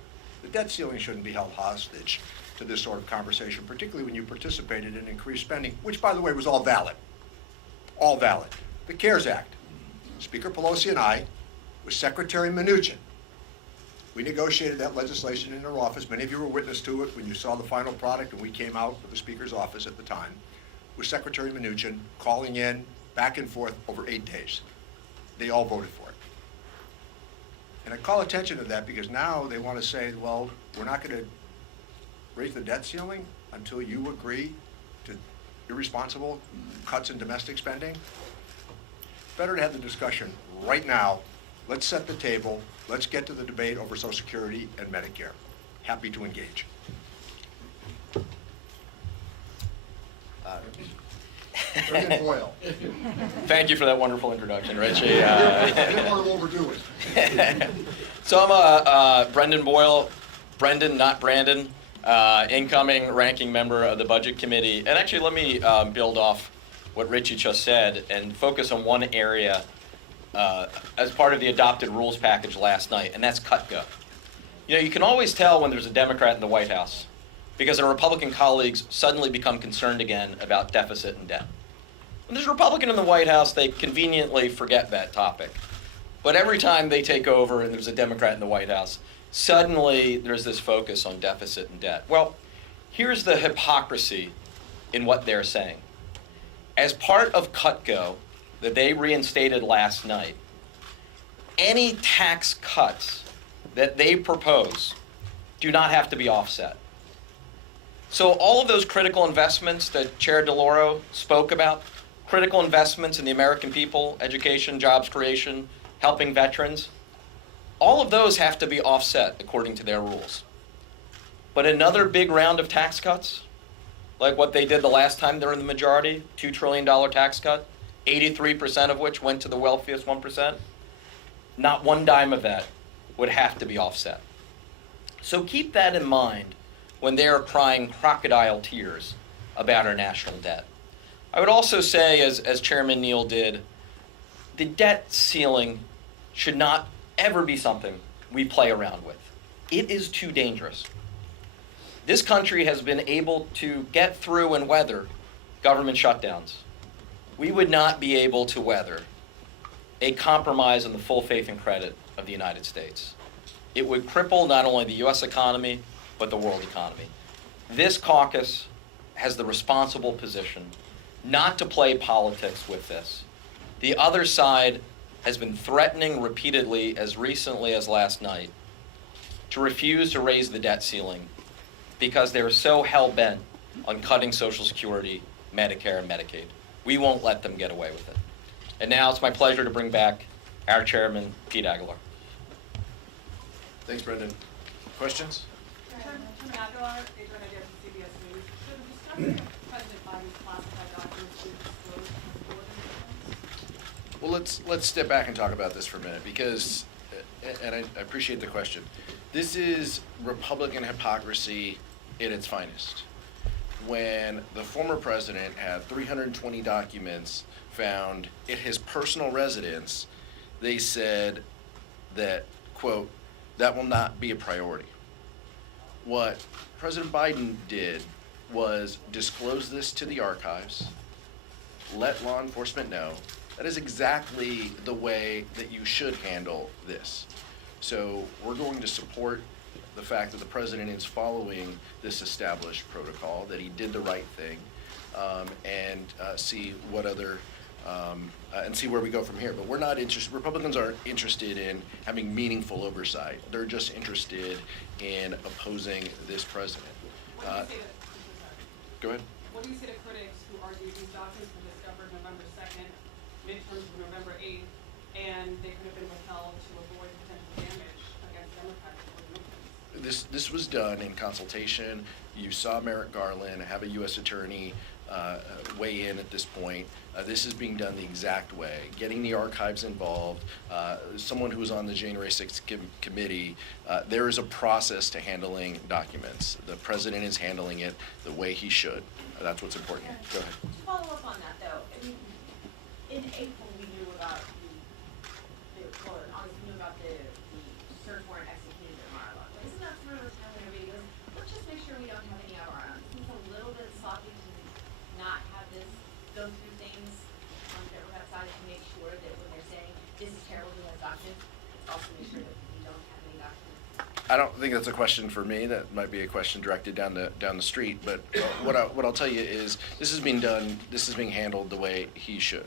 The debt ceiling shouldn't be held hostage to this sort of conversation, particularly when you participated in increased spending, which, by the way, was all valid. All valid. The CARES Act, Speaker Pelosi and I, with Secretary Mnuchin, we negotiated that legislation in her office. Many of you were witness to it when you saw the final product and we came out of the Speaker's office at the time, with Secretary Mnuchin calling in back and forth over 8 days. They all voted for it. And I call attention to that because now they want to say, well, we're not going to raise the debt ceiling until you agree to irresponsible cuts in domestic spending. Better to have the discussion right now. Let's set the table. Let's get to the debate over Social Security and Medicare. Happy to engage. Brendan Boyle. Thank you for that wonderful introduction, Richie. I didn't want to overdo it. So I'm Brendan Boyle, Brendan, not Brandon, incoming ranking member of the Budget Committee. And actually, let me build off what Richie just said and focus on one area as part of the adopted rules package last night, and that's cut-go. You know, you can always tell when there's a Democrat in the White House because our Republican colleagues suddenly become concerned again about deficit and debt. When there's a Republican in the White House, they conveniently forget that topic. But every time they take over and there's a Democrat in the White House, suddenly there's this focus on deficit and debt. Well, here's the hypocrisy in what they're saying. As part of cut-go that they reinstated last night, any tax cuts that they propose do not have to be offset. So all of those critical investments that Chair DeLauro spoke about, critical investments in the American people, education, jobs creation, helping veterans, all of those have to be offset according to their rules. But another big round of tax cuts, like what they did the last time they were in the majority, $2 trillion tax cut, 83% of which went to the wealthiest 1%, not one dime of that would have to be offset. So keep that in mind when they are crying crocodile tears about our national debt. I would also say, as Chairman Neal did, the debt ceiling should not ever be something we play around with. It is too dangerous. This country has been able to get through and weather government shutdowns. We would not be able to weather a compromise on the full faith and credit of the United States. It would cripple not only the U.S. economy, but the world economy. This caucus has the responsible position not to play politics with this. The other side has been threatening repeatedly, as recently as last night, to refuse to raise the debt ceiling because they're so hell-bent on cutting Social Security, Medicare, and Medicaid. We won't let them get away with it. And now it's my pleasure to bring back our chairman, Pete Aguilar. Thanks, Brendan. Questions? Chairman Aguilar, Adrian Adair from CBS News. Should the discussion of President Biden's classified documents be disclosed before the midterms? Well, let's step back and talk about this for a minute because, and I appreciate the question. This is Republican hypocrisy at its finest. When the former president had 320 documents found at his personal residence, they said that, quote, that will not be a priority. What President Biden did was disclose this to the archives, let law enforcement know. That is exactly the way that you should handle this. So we're going to support the fact that the president is following this established protocol, that he did the right thing, and see what other and see where we go from here. But we're not interested. Republicans aren't interested in having meaningful oversight. They're just interested in opposing this president. Go ahead. What do you say to critics who argue these documents were discovered November 2nd, midterms were November 8th, and they could have been withheld to avoid potential damage against Democrats for the midterms? This was done in consultation. You saw Merrick Garland have a U.S. attorney weigh in at this point. This is being done the exact way, getting the archives involved. Someone who was on the January 6th committee, there is a process to handling documents. The president is handling it the way he should. That's what's important. Go ahead. To follow up on that though, I mean, in April we knew about well, obviously we knew about the search warrant executed at Mar-a-Lago. Isn't that sort of time when everybody goes, let's just make sure we don't have any of our own? It's a little bit sloppy to not have this go through things on the Democrat side to make sure that when they're saying this is terrible who has documents, it's also make sure that we don't have any documents. I don't think that's a question for me. That might be a question directed down the street. But what I'll tell you is this is being done. This is being handled the way he should.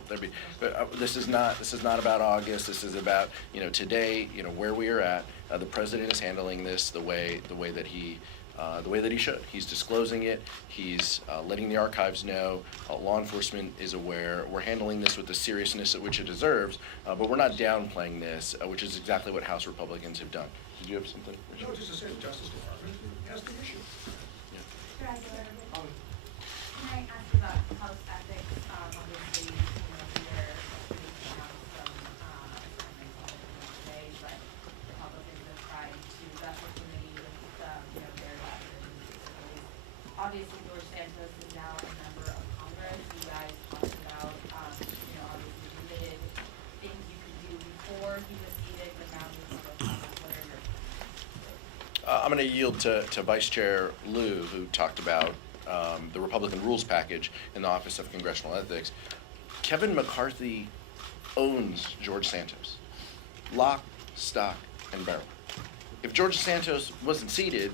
This is not about August. This is about today. Where we are at. The president is handling this the way that he should. He's disclosing it. He's letting the archives know. Law enforcement is aware. We're handling this with the seriousness at which it deserves. But we're not downplaying this, which is exactly what House Republicans have done. Did you have something, Richard? No, just to say the Justice Department has the issue. Can I ask about House ethics? Obviously, we are pretty out from today, but Republicans have tried to vet the committee with their decisions. Obviously, George Santos is now a member of Congress. You guys talked about, obviously limited things you could do before he was seated, but now he's still. What are your I'm going to yield to Vice Chair Liu, who talked about the Republican rules package in the Office of Congressional Ethics. Kevin McCarthy owns George Santos, lock, stock, and barrel. If George Santos wasn't seated,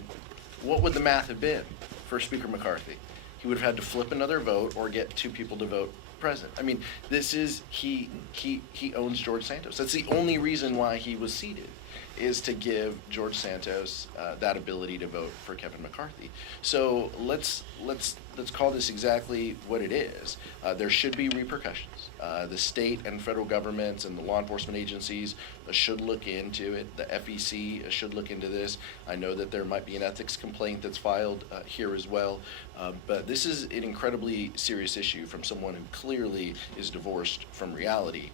what would the math have been for Speaker McCarthy? He would have had to flip another vote or get two people to vote present. I mean, this is he owns George Santos. That's the only reason why he was seated, is to give George Santos that ability to vote for Kevin McCarthy. So let's call this exactly what it is. There should be repercussions. The state and federal governments and the law enforcement agencies should look into it. The FEC should look into this. I know that there might be an ethics complaint that's filed here as well. But this is an incredibly serious issue from someone who clearly is divorced from reality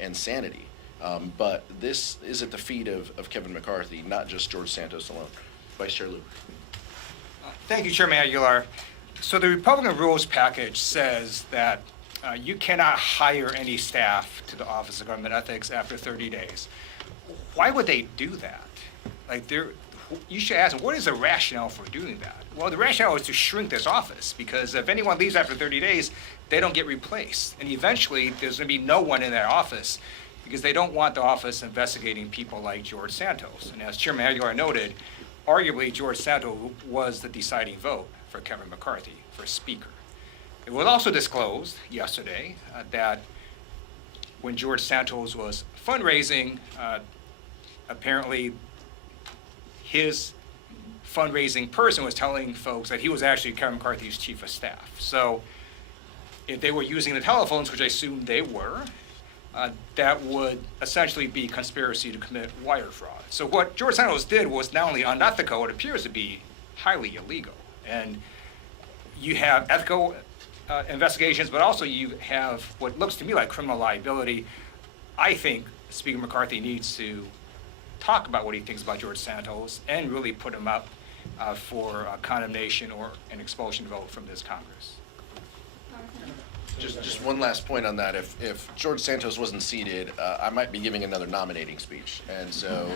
and sanity. But this is at the feet of Kevin McCarthy, not just George Santos alone. Vice Chair Liu. Thank you, Chairman Aguilar. So the Republican rules package says that you cannot hire any staff to the Office of Government Ethics after 30 days. Why would they do that? You should ask them, what is the rationale for doing that? Well, the rationale is to shrink this office, because if anyone leaves after 30 days, they don't get replaced. And eventually, there's going to be no one in that office, because they don't want the office investigating people like George Santos. And as Chairman Aguilar noted, arguably George Santos was the deciding vote for Kevin McCarthy for Speaker. It was also disclosed yesterday that when George Santos was fundraising, apparently his fundraising person was telling folks that he was actually Kevin McCarthy's chief of staff. So if they were using the telephones, which I assume they were, that would essentially be conspiracy to commit wire fraud. So what George Santos did was not only unethical, it appears to be highly illegal. And you have ethical investigations, but also you have what looks to me like criminal liability. I think Speaker McCarthy needs to talk about what he thinks about George Santos and really put him up for condemnation or an expulsion vote from this Congress. Just one last point on that. If George Santos wasn't seated, I might be giving another nominating speech, and so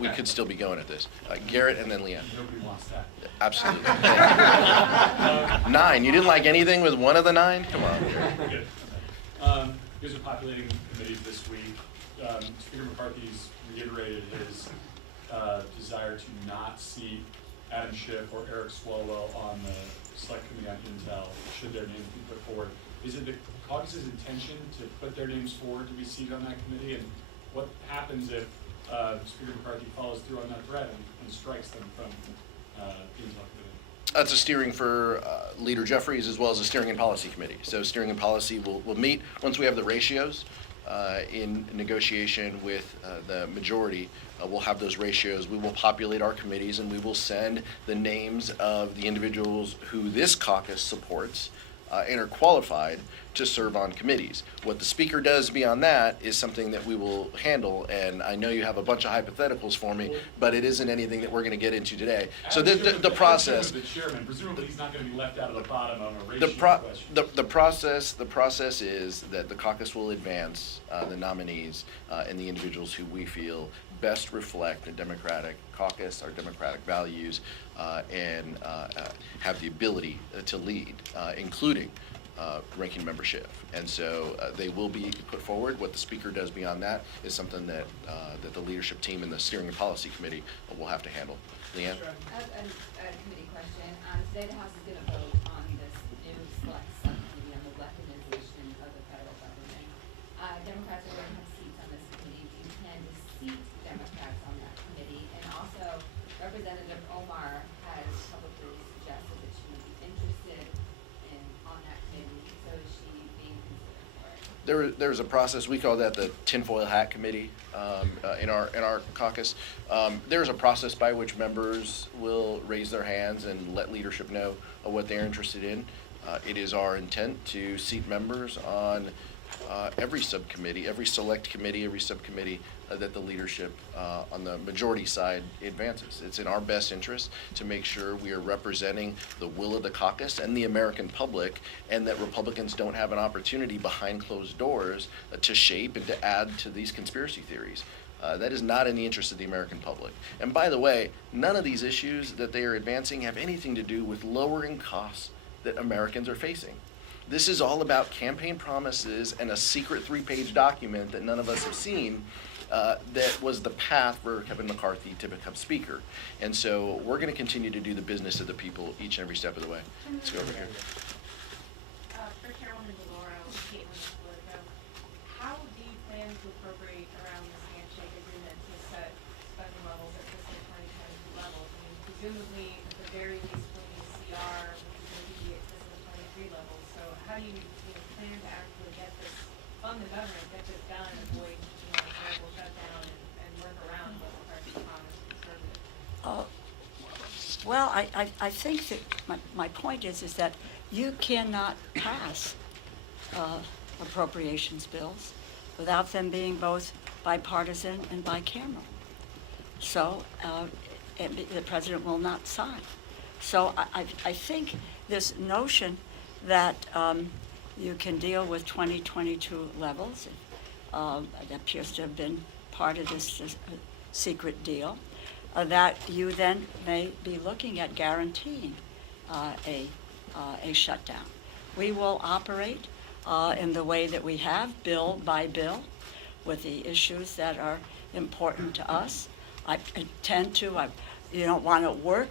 we could still be going at this. Garrett and then Leanne. Nobody wants that. Absolutely. 9. You didn't like anything with one of the 9? Come on. Good. You guys are populating committees this week. Speaker McCarthy's reiterated his desire to not seat Adam Schiff or Eric Swalwell on the Select Committee on Intel, should their names be put forward. Is it the caucus's intention to put their names forward to be seated on that committee? And what happens if Speaker McCarthy follows through on that threat and strikes them from the Intel Committee? That's a steering for Leader Jeffries as well as a steering and policy committee. So steering and policy will meet once we have the ratios. in negotiation with the majority, we'll have those ratios. We will populate our committees, and we will send the names of the individuals who this caucus supports and are qualified to serve on committees. What the speaker does beyond that is something that we will handle, and I know you have a bunch of hypotheticals for me, but it isn't anything that we're going to get into today. So the process. The chairman, presumably he's not going to be left out of the bottom on a ratio question. The process is that the caucus will advance the nominees and the individuals who we feel best reflect the Democratic caucus, our democratic values, and have the ability to lead, including ranking membership. And so they will be put forward. What the speaker does beyond that is something that that the leadership team and the steering and policy committee will have to handle. Leanne? I have a committee question. Today the House is going to vote on this new select subcommittee on the weaponization of the federal government. Democrats are going to have seats on this committee. Do you plan to seat Democrats on that committee? And also, Representative Omar has publicly suggested that she would be interested on that committee. So is she being considered for it? There's a process, we call that the tinfoil hat committee in our caucus. There's a process by which members will raise their hands and let leadership know what they're interested in. It is our intent to seat members on every subcommittee, every select committee, every subcommittee that the leadership on the majority side advances. It's in our best interest to make sure we are representing the will of the caucus and the American public, and that Republicans don't have an opportunity behind closed doors to shape and to add to these conspiracy theories. That is not in the interest of the American public. And by the way, none of these issues that they are advancing have anything to do with lowering costs that Americans are facing. This is all about campaign promises and a secret 3-page document that none of us have seen that was the path for Kevin McCarthy to become Speaker. And so we're going to continue to do the business of the people each and every step of the way. Let's go over here. For Chairwoman DeLauro, how do you plan to appropriate around this handshake agreement to set spending levels at fiscal 2022 levels? I mean, presumably, at the very least, when you CR, it's going to be at fiscal 23 levels. So how do you plan to actually get this, fund the government, get this done, and avoid a global shutdown and work around what the party promised conservative? Well, I think that my point is that you cannot pass appropriations bills without them being both bipartisan and bicameral. So the president will not sign. So I think this notion that you can deal with 2022 levels, that appears to have been part of this secret deal, that you then may be looking at guaranteeing a shutdown. We will operate in the way that we have, bill by bill, with the issues that are important to us. I tend to, want to work.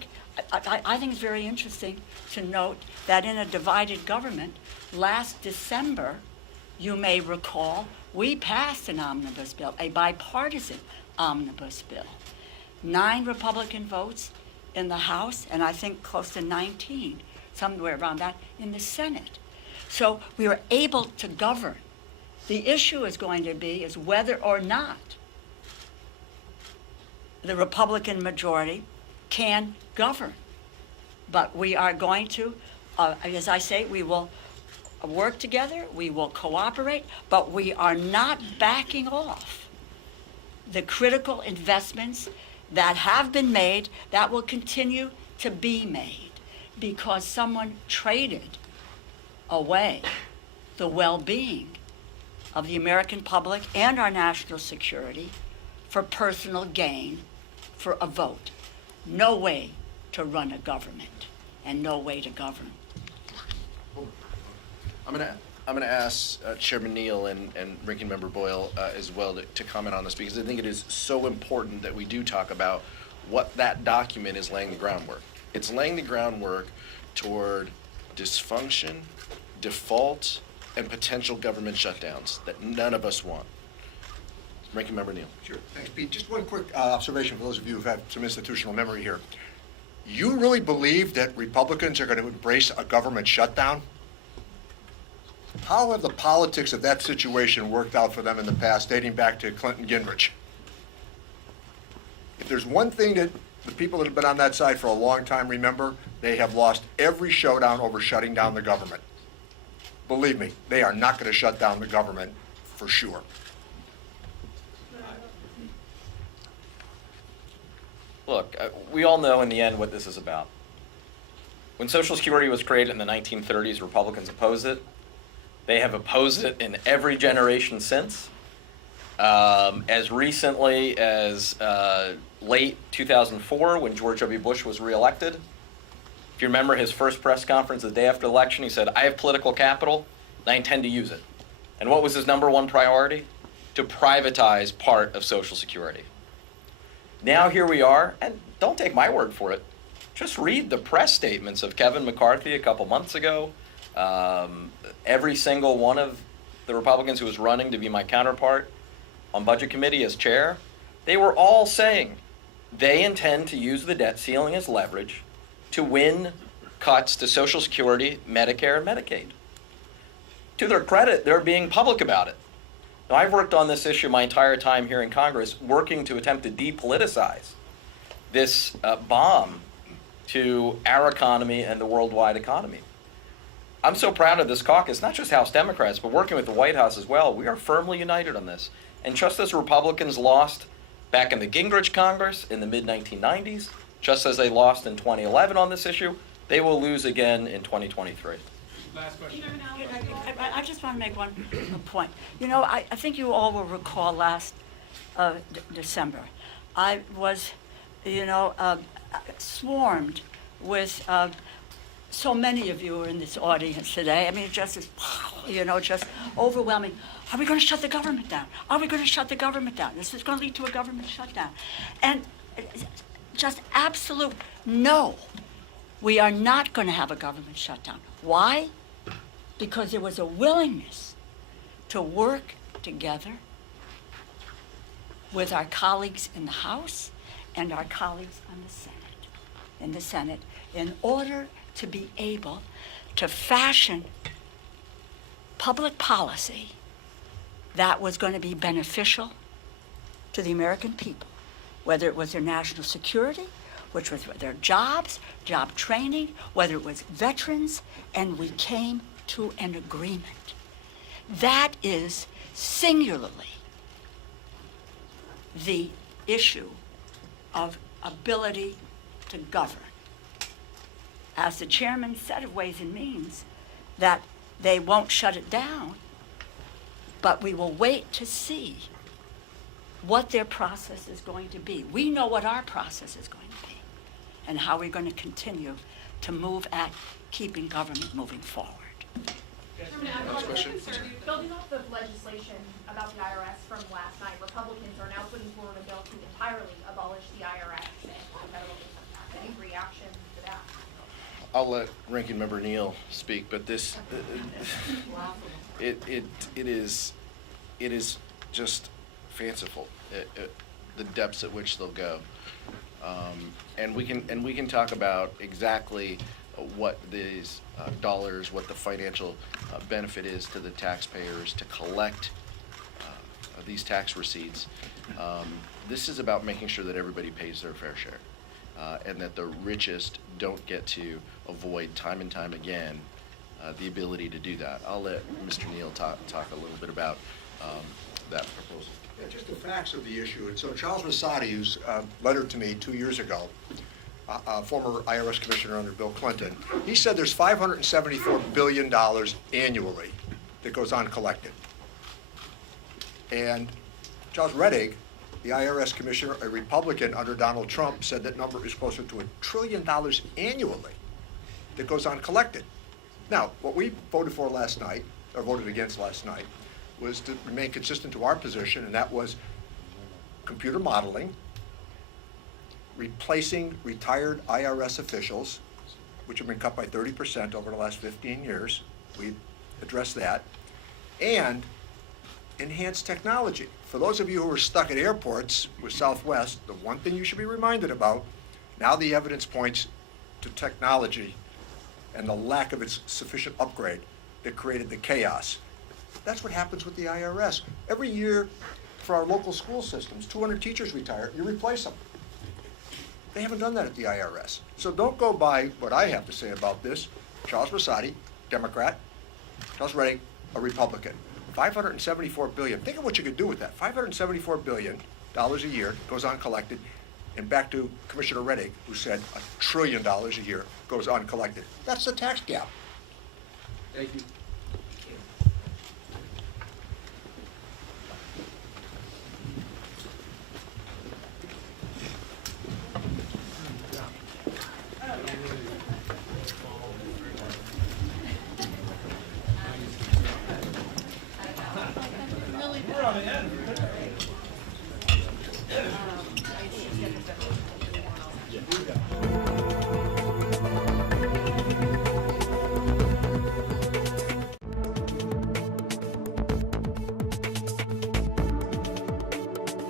I think it's very interesting to note that in a divided government, last December, you may recall, we passed an omnibus bill, a bipartisan omnibus bill. 9 Republican votes in the House, and I think close to 19, somewhere around that, in the Senate. So we were able to govern. The issue is going to be is whether or not the Republican majority can govern. But we are going to, as I say, we will work together, we will cooperate, but we are not backing off the critical investments that have been made, that will continue to be made, because someone traded away the well-being of the American public and our national security for personal gain, for a vote. No way to run a government and no way to govern. I'm going to ask Chairman Neal and Ranking Member Boyle as well to comment on this, because I think it is so important that we do talk about what that document is laying the groundwork. It's laying the groundwork toward dysfunction, default, and potential government shutdowns that none of us want. Ranking Member Neal. Sure. Thanks, Pete. Just one quick observation for those of you who've had some institutional memory here. You really believe that Republicans are going to embrace a government shutdown? How have the politics of that situation worked out for them in the past, dating back to Clinton Gingrich? If there's one thing that the people that have been on that side for a long time remember, they have lost every showdown over shutting down the government. Believe me, they are not going to shut down the government for sure. Look, we all know in the end what this is about. When Social Security was created in the 1930s, Republicans opposed it. They have opposed it in every generation since. As recently as late 2004, when George W. Bush was reelected. If you remember his first press conference the day after the election, he said, "I have political capital, and I intend to use it." And what was his number one priority? To privatize part of Social Security. Now here we are, and don't take my word for it. Just read the press statements of Kevin McCarthy a couple months ago. Every single one of the Republicans who was running to be my counterpart on Budget Committee as chair, they were all saying they intend to use the debt ceiling as leverage to win cuts to Social Security, Medicare, and Medicaid. To their credit, they're being public about it. Now, I've worked on this issue my entire time here in Congress, working to attempt to depoliticize this bomb to our economy and the worldwide economy. I'm so proud of this caucus, not just House Democrats, but working with the White House as well. We are firmly united on this. And just as Republicans lost back in the Gingrich Congress in the mid-1990s, just as they lost in 2011 on this issue, they will lose again in 2023. Last question. I just want to make one point. You know, I think you all will recall last December, I was, swarmed with so many of you are in this audience today. I mean, it just is, just overwhelming. Are we going to shut the government down? Are we going to shut the government down? This is going to lead to a government shutdown. And just absolute no. We are not going to have a government shutdown. Why? Because there was a willingness to work together with our colleagues in the House and our colleagues in the Senate, in order to be able to fashion public policy that was going to be beneficial to the American people, whether it was their national security, which was their jobs, job training, whether it was veterans, and we came to an agreement. That is singularly the issue of ability to govern. As the chairman said of Ways and Means, that they won't shut it down, but we will wait to see what their process is going to be. We know what our process is going to be and how we're going to continue to move at keeping government moving forward. Next question. Building off the legislation about the IRS from last night, Republicans are now putting forward a bill to entirely abolish the IRS and federal income tax. Any reaction to that? I'll let Ranking Member Neal speak, but this, it is just fanciful, the depths at which they'll go, and we can talk about exactly what these dollars, what the financial benefit is to the taxpayers to collect these tax receipts. This is about making sure that everybody pays their fair share, and that the richest don't get to avoid time and time again the ability to do that. I'll let Mr. Neal talk a little bit about that proposal. Yeah, just the facts of the issue. And so Charles Rosati, whose letter to me 2 years ago, former IRS commissioner under Bill Clinton, he said there's $574 billion annually that goes uncollected. And Charles Rettig, the IRS commissioner, a Republican under Donald Trump, said that number is closer to $1 trillion annually that goes uncollected. Now, what we voted for last night, or voted against last night, was to remain consistent to our position, and that was computer modeling, replacing retired IRS officials, which have been cut by 30% over the last 15 years. We addressed that. And enhanced technology. For those of you who are stuck at airports with Southwest, the one thing you should be reminded about, now the evidence points to technology and the lack of its sufficient upgrade that created the chaos. That's what happens with the IRS. Every year for our local school systems, 200 teachers retire, you replace them. They haven't done that at the IRS. So don't go by what I have to say about this. Charles Bassotti, Democrat. Charles Reddick, a Republican. $574 billion. Think of what you could do with that. $574 billion a year goes uncollected. And back to Commissioner Reddick, who said $1 trillion a year goes uncollected. That's the tax gap. Thank you. We're on the end.